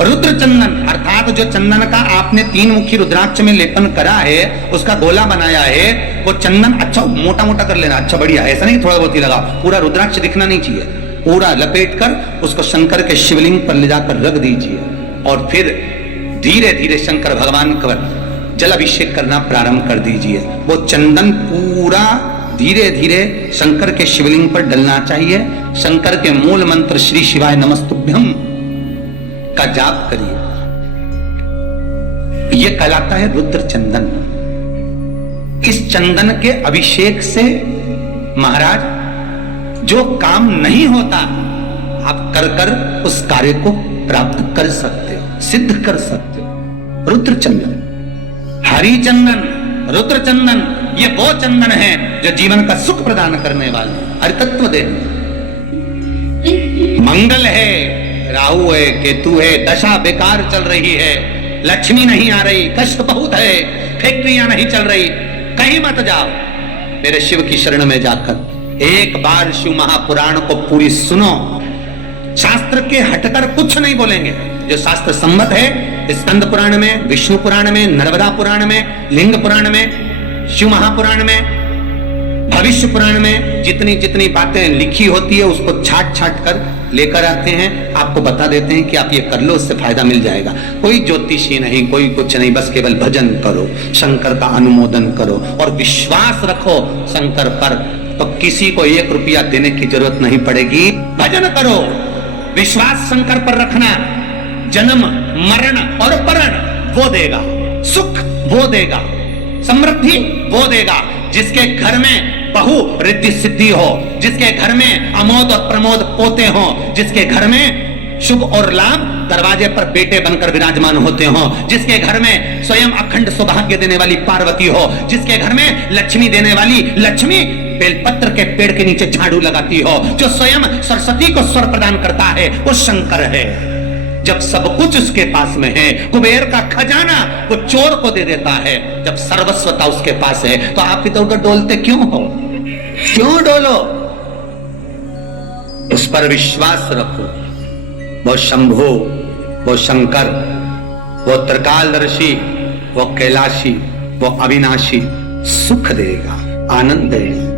रुद्र चंदन अर्थात जो चंदन का आपने 3 मुखी रुद्राक्ष में लेपन करा है, उसका गोला बनाया है, वो चंदन अच्छा मोटा मोटा कर लेना, अच्छा बढ़िया, ऐसा नहीं थोड़ा बहुत ही लगा, पूरा रुद्राक्ष दिखना नहीं चाहिए, पूरा लपेट कर उसको शंकर के शिवलिंग पर ले जाकर रख दीजिए और फिर धीरे धीरे शंकर भगवान का जल अभिषेक करना प्रारंभ कर दीजिए। वो चंदन पूरा धीरे धीरे शंकर के शिवलिंग पर डलना चाहिए। शंकर के मूल मंत्र श्री शिवाय नमस्तुभ्यं का जाप करिए। यह कहलाता है रुद्र चंदन। इस चंदन के अभिषेक से महाराज जो काम नहीं होता आप कर कर उस कार्य को प्राप्त कर सकते हो, सिद्ध कर सकते हो। रुद्र चंदन, हरि चंदन, रुद्र चंदन, ये वो चंदन है जो जीवन का सुख प्रदान करने वाला, हरितत्व दे। मंगल है, राहु है, केतु है, दशा बेकार चल रही है, लक्ष्मी नहीं आ रही, कष्ट बहुत है, फैक्ट्रियां नहीं चल रही, कहीं मत जाओ, मेरे शिव की शरण में जाकर एक बार शिव महापुराण को पूरी सुनो। शास्त्र के हटकर कुछ नहीं बोलेंगे, जो शास्त्र सम्मत है, स्कंद पुराण में, विष्णु पुराण में, नर्मदा पुराण में, लिंग पुराण में, शिव महापुराण में, भविष्य पुराण में जितनी जितनी बातें लिखी होती है उसको छाट छाट कर लेकर आते हैं, आपको बता देते हैं कि आप ये कर लो, उससे फायदा मिल जाएगा। कोई ज्योतिषी नहीं, कोई कुछ नहीं, बस केवल भजन करो, शंकर का अनुमोदन करो और विश्वास रखो शंकर पर, तो किसी को 1 रुपया देने की जरूरत नहीं पड़ेगी। भजन करो, विश्वास शंकर पर रखना, जन्म मरण और परण वो देगा, सुख वो देगा, समृद्धि वो देगा। जिसके घर में बहु रिद्धि सिद्धि हो, जिसके घर में अमोद और प्रमोद पोते हो, जिसके घर में शुभ और लाभ दरवाजे पर बेटे बनकर विराजमान होते हो, जिसके घर में स्वयं अखंड सौभाग्य देने वाली पार्वती हो, जिसके घर में लक्ष्मी देने वाली लक्ष्मी बेलपत्र के पेड़ के नीचे झाड़ू लगाती हो, जो स्वयं सरस्वती को स्वर प्रदान करता है, वो शंकर है। जब सब कुछ उसके पास में है, कुबेर का खजाना वो चोर को दे देता है, जब सर्वस्वता उसके पास है, तो आप इधर उधर डोलते क्यों हो? क्यों डोलो? उस पर विश्वास रखो। वो शंभु, वो शंकर, वो त्रिकालदर्शी, वो कैलाशी, वो अविनाशी सुख देगा, आनंद देगा।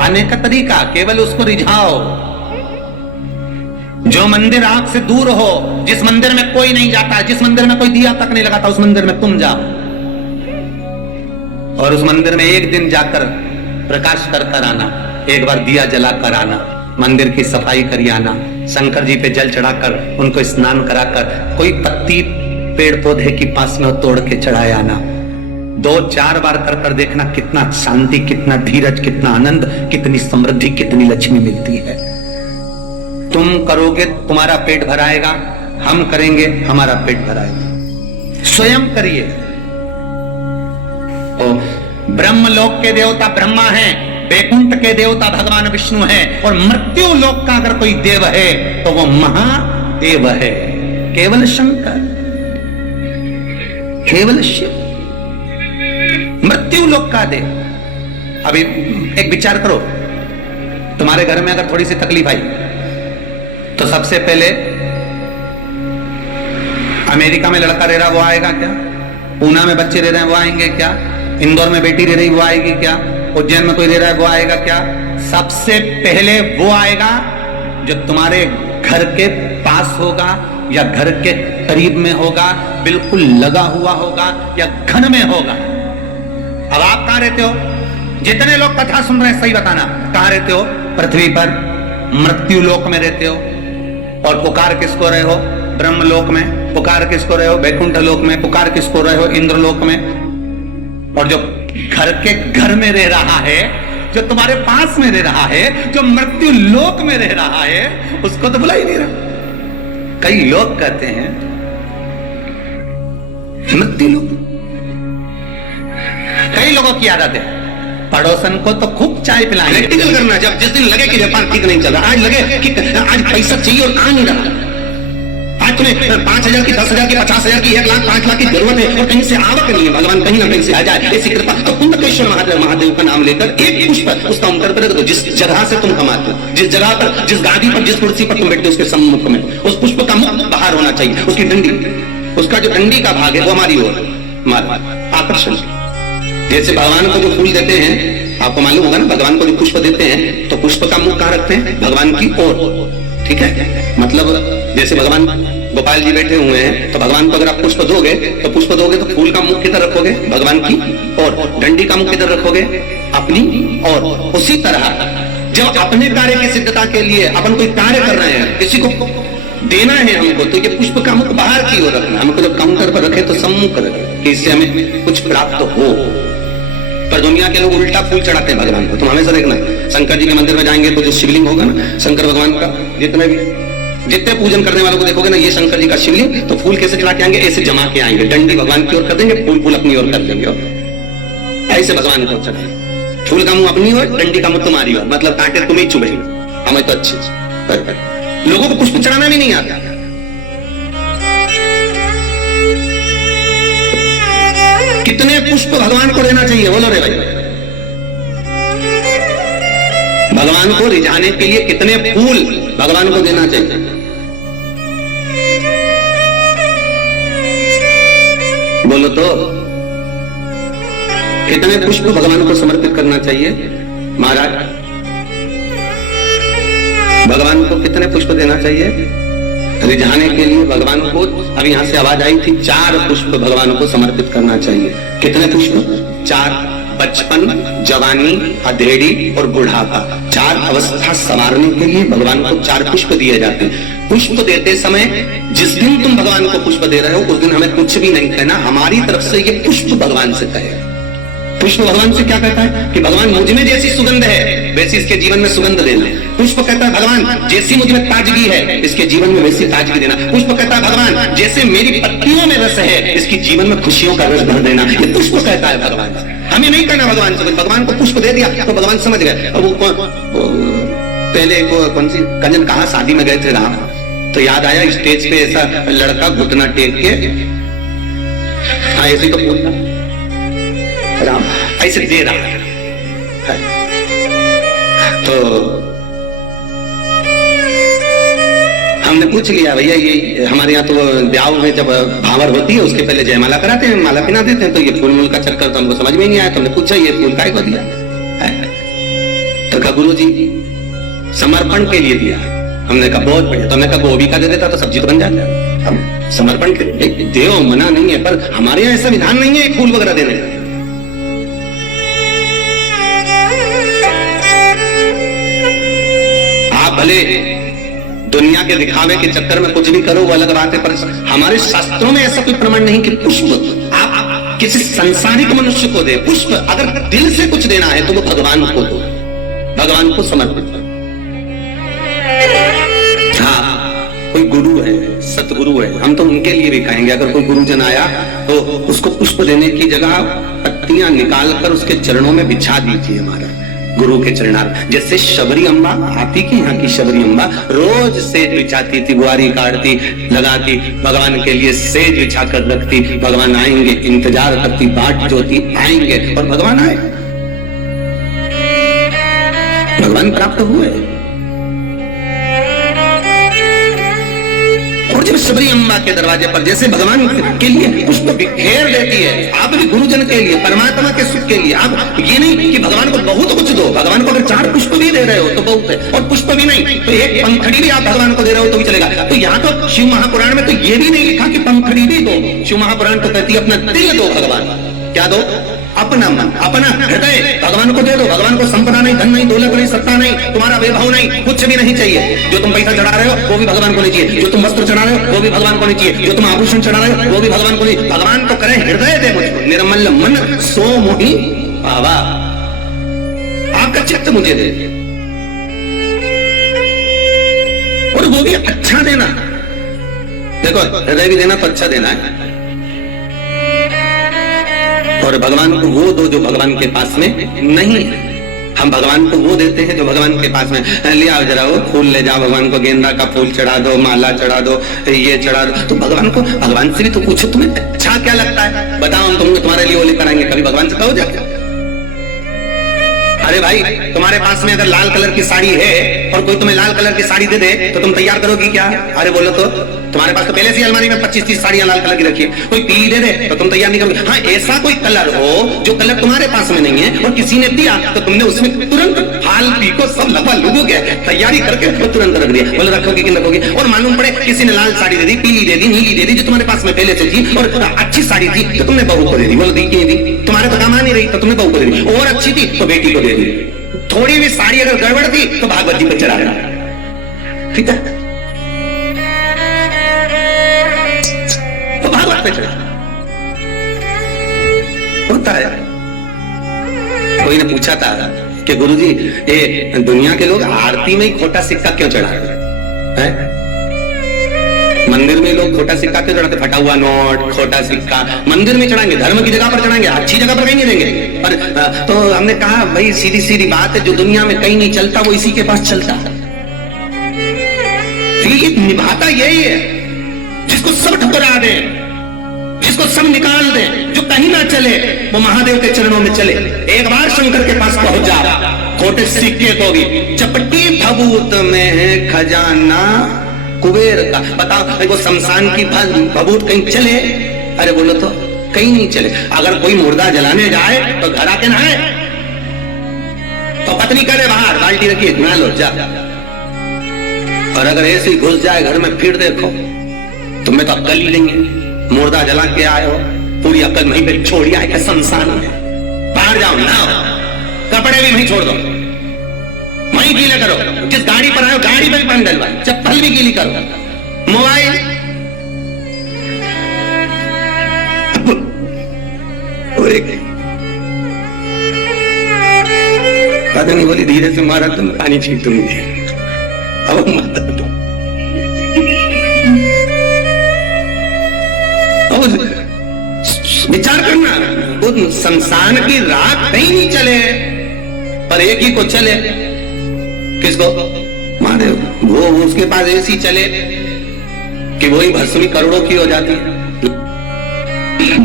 आने का तरीका केवल उसको रिझाओ। जो मंदिर आंख से दूर हो, जिस मंदिर में कोई नहीं जाता, जिस मंदिर में कोई दिया तक नहीं लगाता, उस मंदिर में तुम जाओ और उस मंदिर में एक दिन जाकर प्रकाश कर कर आना, एक बार दिया जला कर आना, मंदिर की सफाई करी आना, शंकर जी पे जल चढ़ाकर उनको स्नान कराकर कोई पत्ती पेड़ पौधे की पास में तोड़ के चढ़ाए आना। 2-4 बार कर कर देखना कितना शांति, कितना धीरज, कितना आनंद, कितनी समृद्धि, कितनी लक्ष्मी मिलती है। तुम करोगे तुम्हारा पेट भराएगा, हम करेंगे हमारा पेट भराएगा। स्वयं करिए। तो ब्रह्मलोक के देवता ब्रह्मा हैं, वैकुंठ के देवता भगवान विष्णु हैं, और मृत्यु लोक का अगर कोई देव है तो वो महादेव है, केवल शंकर, केवल शिव। मृत्यु लोक का दे। अभी एक विचार करो, तुम्हारे घर में अगर थोड़ी सी तकलीफ आई तो सबसे पहले अमेरिका में लड़का रह रहा वो आएगा क्या? पूना में बच्चे रह रहे हैं वो आएंगे क्या? इंदौर में बेटी रह रही वो आएगी क्या? उज्जैन में कोई रह रहा है वो आएगा क्या? सबसे पहले वो आएगा जो तुम्हारे घर के पास होगा या घर के करीब में होगा, बिल्कुल लगा हुआ होगा या घन में होगा। अब आप कहां रहते हो? जितने लोग कथा सुन रहे हैं सही बताना, कहां रहते हो? पृथ्वी पर मृत्यु लोक में रहते हो। और पुकार किसको रहे हो? ब्रह्मलोक में। पुकार किसको रहे हो? वैकुंठ लोक में। पुकार किसको रहे हो? इंद्रलोक में। और जो घर के घर में रह रहा है, जो तुम्हारे पास में रह रहा है, जो मृत्यु लोक में रह रहा है, उसको तो बुला ही नहीं रहा। कई लोग कहते हैं मृत्यु लोक। कई लोगों की आदत है पड़ोसन को तो खूब चाय पिलाएंगे, प्रैक्टिकल करना। जब जिस दिन लगे कि व्यापार ठीक नहीं चल रहा, आज लगे कि आज पैसा चाहिए और आ नहीं रहा, आज तुम्हें 5,000 की, 10,000 की, 50,000 की, 1 लाख, 5 लाख की जरूरत है और कहीं से आवक नहीं है, भगवान कहीं ना कहीं से आ जाए, ऐसी कृपा। तो कुंडकेश्वर महादेव का नाम लेकर एक पुष्प उस काउंटर पर रख दो, जिस जगह से तुम कमाते हो, जिस जगह पर, जिस गादी पर, जिस कुर्सी पर तुम बैठते हो, उसके सम्मुख में उस पुष्प का मुख बाहर होना चाहिए, उसकी डंडी, उसका जो डंडी का भाग है वो हमारी ओर आकर्षण। जैसे भगवान को जो फूल देते हैं, आपको मालूम होगा ना, भगवान को जो पुष्प देते हैं तो पुष्प का मुख कहां रखते हैं? भगवान की ओर। ठीक है, मतलब जैसे भगवान गोपाल जी बैठे हुए हैं तो भगवान को अगर आप पुष्प दोगे तो फूल का मुख किधर रखोगे? भगवान की ओर। डंडी का मुख किधर रखोगे? अपनी ओर। उसी तरह जब अपने कार्य की सिद्धता के लिए अपन कोई कार्य कर रहे हैं, किसी को देना है हमको, तो ये पुष्प का मुख बाहर की ओर रखना। हमको जब काउंटर पर रखे तो सम्मुख रखे कि इससे हमें कुछ प्राप्त हो। पर दुनिया के लोग उल्टा फूल चढ़ाते हैं भगवान को। तुम हमेशा देखना, शंकर जी के मंदिर में जाएंगे तो जो शिवलिंग होगा ना शंकर भगवान का, जितने पूजन करने वालों को देखोगे ना, ये शंकर जी का शिवलिंग, तो फूल कैसे चढ़ा के आएंगे? ऐसे जमा के आएंगे, डंडी भगवान की ओर कर देंगे, फूल अपनी ओर कर देंगे, और ऐसे भगवान को चढ़ाएंगे। फूल का मुंह अपनी ओर, डंडी का मुंह तुम्हारी ओर, मतलब कांटे तुम्हें चुभेंगे। हमें तो अच्छे लोगों को पुष्प चढ़ाना भी नहीं आता। कितने पुष्प भगवान को देना चाहिए? बोलो रे भाई, भगवान को रिझाने के लिए कितने फूल भगवान को देना चाहिए? बोलो तो, कितने पुष्प भगवान को समर्पित करना चाहिए? महाराज, भगवान को कितने पुष्प देना चाहिए रिझाने के लिए? भगवान को, अभी यहां से आवाज आई थी, 4 पुष्प भगवान को समर्पित करना चाहिए। कितने पुष्प? 4। बचपन, जवानी, अधेड़ी और बुढ़ापा, 4 अवस्था संवारने के लिए भगवान को 4 पुष्प दिए जाते हैं। पुष्प देते समय जिस दिन तुम भगवान को पुष्प दे रहे हो उस दिन हमें कुछ भी नहीं कहना, हमारी तरफ से ये पुष्प भगवान से कहे। पुष्प भगवान से क्या कहता है कि भगवान मुझ में जैसी सुगंध है वैसी इसके जीवन में सुगंध देना। पुष्प कहता है भगवान जैसी मुझ में ताजगी है इसके जीवन में वैसी ताजगी देना। पुष्प कहता है भगवान जैसे मेरी पत्तियों में रस है इसके जीवन में खुशियों का रस भर देना। ये पुष्प कहता है भगवान। हमें नहीं कहना भगवान से, भगवान को पुष्प दे दिया तो भगवान समझ गए। और वो पहले कौन सी कंजन कहा शादी में गए थे राम, तो याद आया स्टेज पे ऐसा लड़का घुटना टेक के ऐसे तो बोलता राम ऐसे दे रहा है। तो हमने पूछ लिया भैया ये हमारे यहाँ तो ब्याह में जब भावर होती है उसके पहले जयमाला कराते हैं, माला पिना देते हैं, तो ये फूल मूल का चक्कर तो हमको समझ में नहीं आया। तो हमने पूछा ये फूल काय को दिया है? तो कहा गुरु जी समर्पण के लिए दिया। हमने कहा बहुत बढ़िया। तो हमने कहा गोभी का दे देता तो सब्जी तो बन जाता। हम समर्पण के देव मना नहीं है, पर हमारे यहाँ ऐसा विधान नहीं है फूल वगैरह देने का। आप भले दुनिया के दिखावे के चक्कर में कुछ भी करो वो अलग बात है, पर हमारे शास्त्रों में ऐसा कोई प्रमाण नहीं कि पुष्प आप किसी संसारिक मनुष्य को दे। पुष्प अगर दिल से कुछ देना है तो वो भगवान को दो, भगवान को समर्पित करो। हाँ कोई गुरु है, सतगुरु है, हम तो उनके लिए भी कहेंगे अगर कोई गुरुजन आया तो उसको पुष्प देने की जगह पत्तियां निकालकर उसके चरणों में बिछा दीजिए। हमारा गुरु के चरणार। जैसे शबरी अम्बा आती की यहाँ की शबरी अम्बा रोज सेज बिछाती थी, बुआरी काटती, लगाती, भगवान के लिए सेज बिछा कर रखती, भगवान आएंगे इंतजार करती, बाट जोती आएंगे, और भगवान आए, भगवान प्राप्त हुए। और जब शबरी अम्बा के दरवाजे पर जैसे भगवान के लिए पुष्प बिखेर देती है, आप भी गुरुजन के लिए, परमात्मा के सुख के लिए, आप ये नहीं कि भगवान को बहुत कुछ दो, भगवान को अगर 4 पुष्प भी दे रहे हो तो बहुत है, और पुष्प भी नहीं तो एक पंखड़ी भी आप भगवान को दे रहे हो तो भी चलेगा। तो यहाँ तो शिव महापुराण में तो ये भी नहीं लिखा कि पंखड़ी भी दो, शिव महापुराण तो कहती है अपना दिल दो भगवान। क्या दो? अपना मन, अपना हृदय भगवान को दे दो। भगवान को संपदा नहीं, धन नहीं, दौलत नहीं, सत्ता नहीं, तुम्हारा वैभव नहीं, कुछ भी नहीं चाहिए। जो तुम पैसा चढ़ा रहे हो वो भी भगवान को नहीं चाहिए, जो तुम वस्त्र चढ़ा रहे हो वो भी भगवान को नहीं चाहिए, जो तुम आभूषण चढ़ा रहे हो वो भी भगवान को नहीं। भगवान तो करें हृदय दे मुझको, निर्मल मन सो मोहि भावा, आपका चित्त मुझे दे, और वो भी अच्छा देना। देखो हृदय भी देना तो अच्छा देना है, और भगवान को वो दो जो भगवान के पास में नहीं है। हम भगवान को वो देते हैं जो भगवान के पास में, ले आओ जरा वो फूल ले जाओ, भगवान को गेंदा का फूल चढ़ा दो, माला चढ़ा दो, ये चढ़ा दो। तो भगवान को, भगवान से भी तो पूछो तुम्हें अच्छा क्या लगता है, बताओ हम तुमको तुम्हारे लिए वो लेकर आएंगे। कभी भगवान से कहो जाके, अरे भाई तुम्हारे पास में अगर लाल कलर की साड़ी है और कोई तुम्हें लाल कलर की साड़ी दे दे तो तुम तैयार करोगी क्या? अरे बोलो तो, तुम्हारे पास तो पहले से अलमारी में 25-30 साड़ियां लाल कलर की रखी है, कोई पीली दे दे तो तुम तैयार नहीं करोगे। हाँ, ऐसा कोई कलर हो जो कलर तुम्हारे पास में नहीं है और किसी ने दिया तो तुमने उसमें तुरंत फाल पीको सब लपा लुगो गया, तैयारी करके वो तुरंत रख दिया। बोले रखोगे कि रखोगे? और मालूम पड़े किसी ने लाल साड़ी दे दी, पीली दे दी, नीली दे दी, जो तुम्हारे पास में पहले से थी, और अच्छी साड़ी थी तो तुमने बहू को दे दी। बोलो दी क्यों दी? तुम्हारे तो काम आ नहीं रही तो तुमने बहू को दे दी, और अच्छी थी तो बेटी को दे दी। थोड़ी भी साड़ी अगर गड़बड़ थी तो भागवत जी पर चढ़ा देना, ठीक है, तो भागवत पे चढ़ा होता है। कोई ने पूछा था कि गुरुजी ये दुनिया के लोग आरती में ही खोटा सिक्का क्यों चढ़ाते हैं? मंदिर में लोग खोटा सिक्का क्यों चढ़ाते? फटा हुआ नोट, खोटा सिक्का मंदिर में चढ़ाएंगे, धर्म की जगह पर चढ़ाएंगे, अच्छी जगह पर कहीं नहीं देंगे। पर तो हमने कहा भाई सीधी सीधी बात है, जो दुनिया में कहीं नहीं चलता वो इसी के पास चलता है। ये निभाता यही है जिसको सब ठुकरा दे, जिसको सब निकाल दे, जो कहीं ना चले वो महादेव के चरणों में चले। एक बार शंकर के पास पहुंच जा, खोटे सिक्के को भी चपटी भभूत में है खजाना कुबेर का। बताओ वो शमशान की भभूत कहीं चले? अरे बोलो तो कहीं नहीं चले। अगर कोई मुर्दा जलाने जाए तो घर आके नहाए, तो पत्नी करे बाहर बाल्टी रखिए नहा लो जा। और अगर ऐसे ही घुस जाए घर में फिर देखो तुम्हें तो अक्ल ही लेंगे, मुर्दा जला के आए हो, पूरी अक्ल वहीं पे छोड़ी आए शमशान में। बाहर जाओ ना, कपड़े भी वहीं छोड़ दो, वहीं गीले करो, जिस गाड़ी पर आए गाड़ी में भी पानी डलवा, चप्पल भी गीली करो, मोबाइल पता नहीं बोली धीरे से मारा तुम पानी ठीक तुमने, अब मत दो। विचार करना, वो शमशान की रात कहीं नहीं चले पर एक ही को चले, किसको? महादेव। वो उसके पास ऐसी चले कि वही भस्मी करोड़ों की हो जाती है।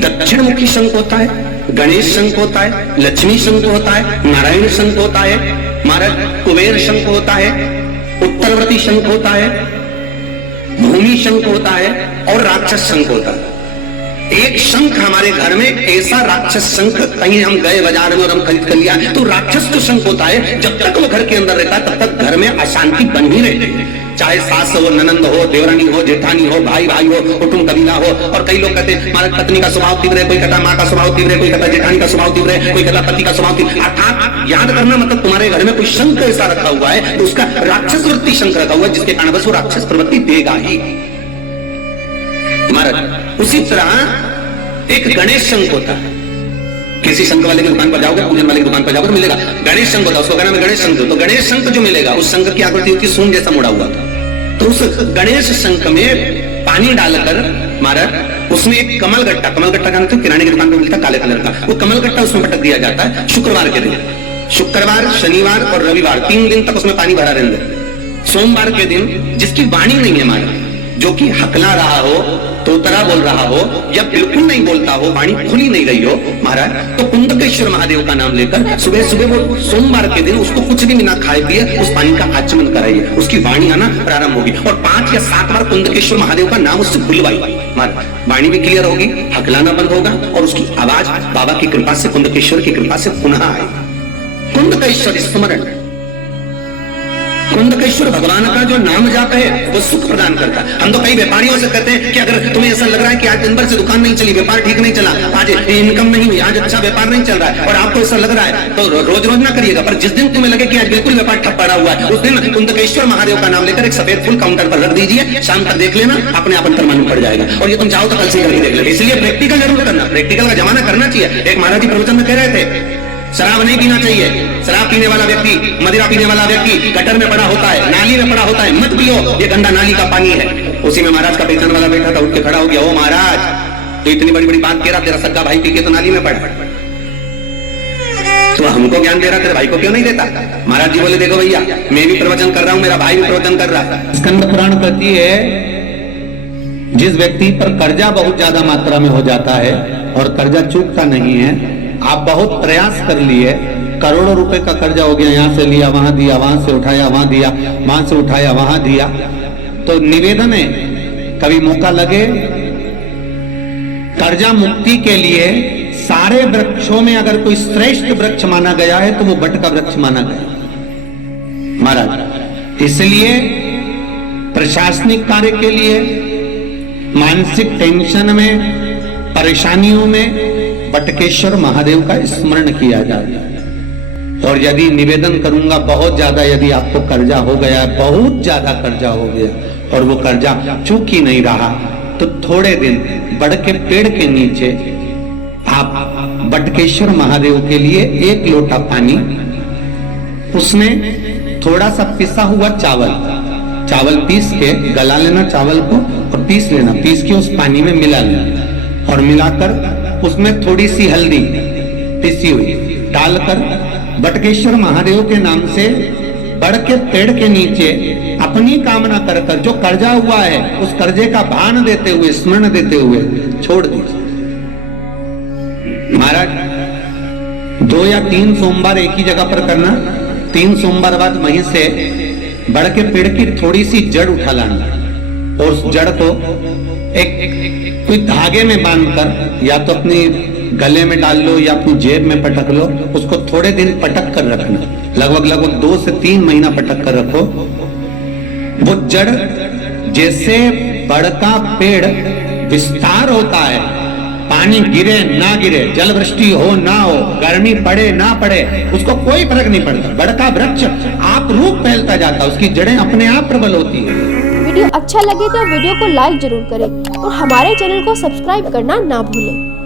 दक्षिण मुखी शंख होता है, गणेश शंख होता है, लक्ष्मी शंख होता है, नारायण शंख होता है, महाराज कुबेर शंख होता है, उत्तरवर्ती शंख होता है, भूमि शंख होता है और राक्षस शंख होता है। एक शंख हमारे घर में ऐसा राक्षस शंख, कहीं हम गए बाजार में और हम खरीद कर लिया, तो राक्षस जो शंख होता है जब तक वो घर के अंदर रहता है तब तक घर में अशांति बन ही रहती है। चाहे सास हो, ननंद हो, देवरानी हो, जेठानी हो, भाई भाई हो, कुटुंब कबीला हो। और कई लोग कहते हैं हमारे पत्नी का स्वभाव तीव्र है, कोई कहता माँ का स्वभाव तीव्र है, कोई कहता जेठानी का स्वभाव तीव्र है, कोई कहता पति का स्वभाव तीव्र। अर्थात याद करना मतलब तुम्हारे घर में कोई शंख ऐसा रखा हुआ है तो उसका राक्षस वृत्ति शंख रखा हुआ है, जिसके कारण बस वो राक्षस प्रवृत्ति देगा ही। महाराज उसी तरह एक गणेश शंख होता है। किसी शंख वाले की दुकान पर जाओगे, पूजन वाले की दुकान पर जाओगे तो मिलेगा गणेश शंख होता है, उसको कहना मैं गणेश शंख। तो गणेश शंख जो मिलेगा उस शंख की आकृति होती है सूंड जैसा मुड़ा हुआ था। तो उस गणेश शंख में पानी डालकर महाराज उसमें एक कमल गट्टा का किराने की दुकान पर मिलता है काले कलर का, वो कमल गट्टा उसमें पटक दिया जाता है शुक्रवार के दिन। शुक्रवार, शनिवार और रविवार 3 दिन तक उसमें पानी भरा रहने दे। सोमवार के दिन जिसकी वाणी नहीं है महाराज, जो कि हकला रहा हो, तोतरा बोल रहा हो या बिल्कुल नहीं बोलता हो, वाणी खुली नहीं रही हो महाराज, तो कुंदकेश्वर महादेव का नाम लेकर सुबह सुबह वो सोमवार के दिन उसको कुछ भी बिना खाए पिए उस पानी का आचमन कराइए, उसकी वाणी आना प्रारंभ होगी। और 5 या 7 बार कुंदकेश्वर महादेव का नाम उससे बुलवाई महाराज, वाणी भी क्लियर होगी, हकलाना बंद होगा और उसकी आवाज बाबा की कृपा से, कुंदकेश्वर की कृपा से पुनः आएगी। कुंदकेश्वर स्मरण, कुंदकेश्वर भगवान का जो नाम जाप है वो सुख प्रदान करता है। हम तो कई व्यापारियों से कहते हैं कि अगर तुम्हें ऐसा लग रहा है कि आज दिन भर से दुकान नहीं चली, व्यापार ठीक नहीं चला, आज इनकम नहीं हुई, आज अच्छा व्यापार नहीं चल रहा है और आपको ऐसा लग रहा है तो रोज रोज ना करिएगा, पर जिस दिन तुम्हें लगे कि आज बिल्कुल व्यापार ठप पड़ा हुआ है, उस दिन कुंदकेश्वर महादेव का नाम लेकर एक सफेद फूल काउंटर पर रख दीजिए, शाम तक देख लेना, अपने आप अंतर मालूम पड़ जाएगा। और ये तुम चाहो तो कल से करके देख लेना। इसलिए प्रैक्टिकल जरूर करना, प्रैक्टिकल का जमाना करना चाहिए। एक महाराज जी प्रवचन में कह रहे थे शराब नहीं पीना चाहिए, शराब पीने वाला व्यक्ति, मदिरा पीने वाला व्यक्ति गटर में पड़ा होता है, नाली में पड़ा होता है, मत पियो, ये गंदा नाली का पानी है। उसी में महाराज का पहचान वाला बैठा था, उठ के खड़ा हो गया, ओ महाराज तो इतनी बड़ी बड़ी बात कह रहा, तेरा सगा भाई पी के तो नाली में पड़ा, तो हमको ज्ञान दे रहा, तेरे भाई को क्यों नहीं देता? महाराज जी बोले देखो भैया, मैं भी प्रवचन कर रहा हूं, मेरा भाई भी प्रवचन कर रहा है। स्कंद पुराण कहती है जिस व्यक्ति पर कर्जा बहुत ज्यादा मात्रा में हो जाता है और कर्जा चूकता नहीं है, आप बहुत प्रयास कर लिए, करोड़ों रुपए का कर्जा हो गया, यहां से लिया वहां दिया, वहां से उठाया वहां दिया, वहां से उठाया वहां दिया, तो निवेदन है कभी मौका लगे कर्जा मुक्ति के लिए सारे वृक्षों में अगर कोई श्रेष्ठ वृक्ष माना गया है तो वो बट का वृक्ष माना गया महाराज। इसलिए प्रशासनिक कार्य के लिए, मानसिक टेंशन में, परेशानियों में बटकेश्वर महादेव का स्मरण किया जाए। और यदि निवेदन करूंगा बहुत ज्यादा, यदि आपको कर्जा हो गया है, बहुत ज्यादा कर्जा हो गया और वो कर्जा चूक ही नहीं रहा, तो थोड़े दिन बड़ के पेड़ के नीचे आप बटकेश्वर महादेव के लिए 1 लोटा पानी, उसमें थोड़ा सा पिसा हुआ चावल पीस के गला लेना चावल को और पीस लेना, पीस के उस पानी में मिला लेना और मिलाकर उसमें थोड़ी सी हल्दी पिसी हुई डालकर बटकेश्वर महादेव के नाम से बड़ के पेड़ के नीचे अपनी कामना कर जो कर्जा हुआ है उस कर्जे का भान देते हुए, स्मरण देते हुए छोड़ दीजिए। महाराज 2 या 3 सोमवार एक ही जगह पर करना, 3 सोमवार बाद वहीं से बड़ के पेड़ की थोड़ी सी जड़ उठा लाना और उस जड़ को एक कोई धागे में बांधकर या तो अपनी गले में डाल लो या अपनी जेब में पटक लो, उसको थोड़े दिन पटक कर रखना, लगभग 2 से 3 महीना पटक कर रखो। वो जड़ जैसे बड़ का पेड़ विस्तार होता है, पानी गिरे ना गिरे, जल वृष्टि हो ना हो, गर्मी पड़े ना पड़े, उसको कोई फर्क नहीं पड़ता, बड़ का वृक्ष आप रूप फैलता जाता, उसकी जड़ें अपने आप प्रबल होती है। वीडियो अच्छा लगे तो वीडियो को लाइक जरूर करें और हमारे चैनल को सब्सक्राइब करना ना भूलें।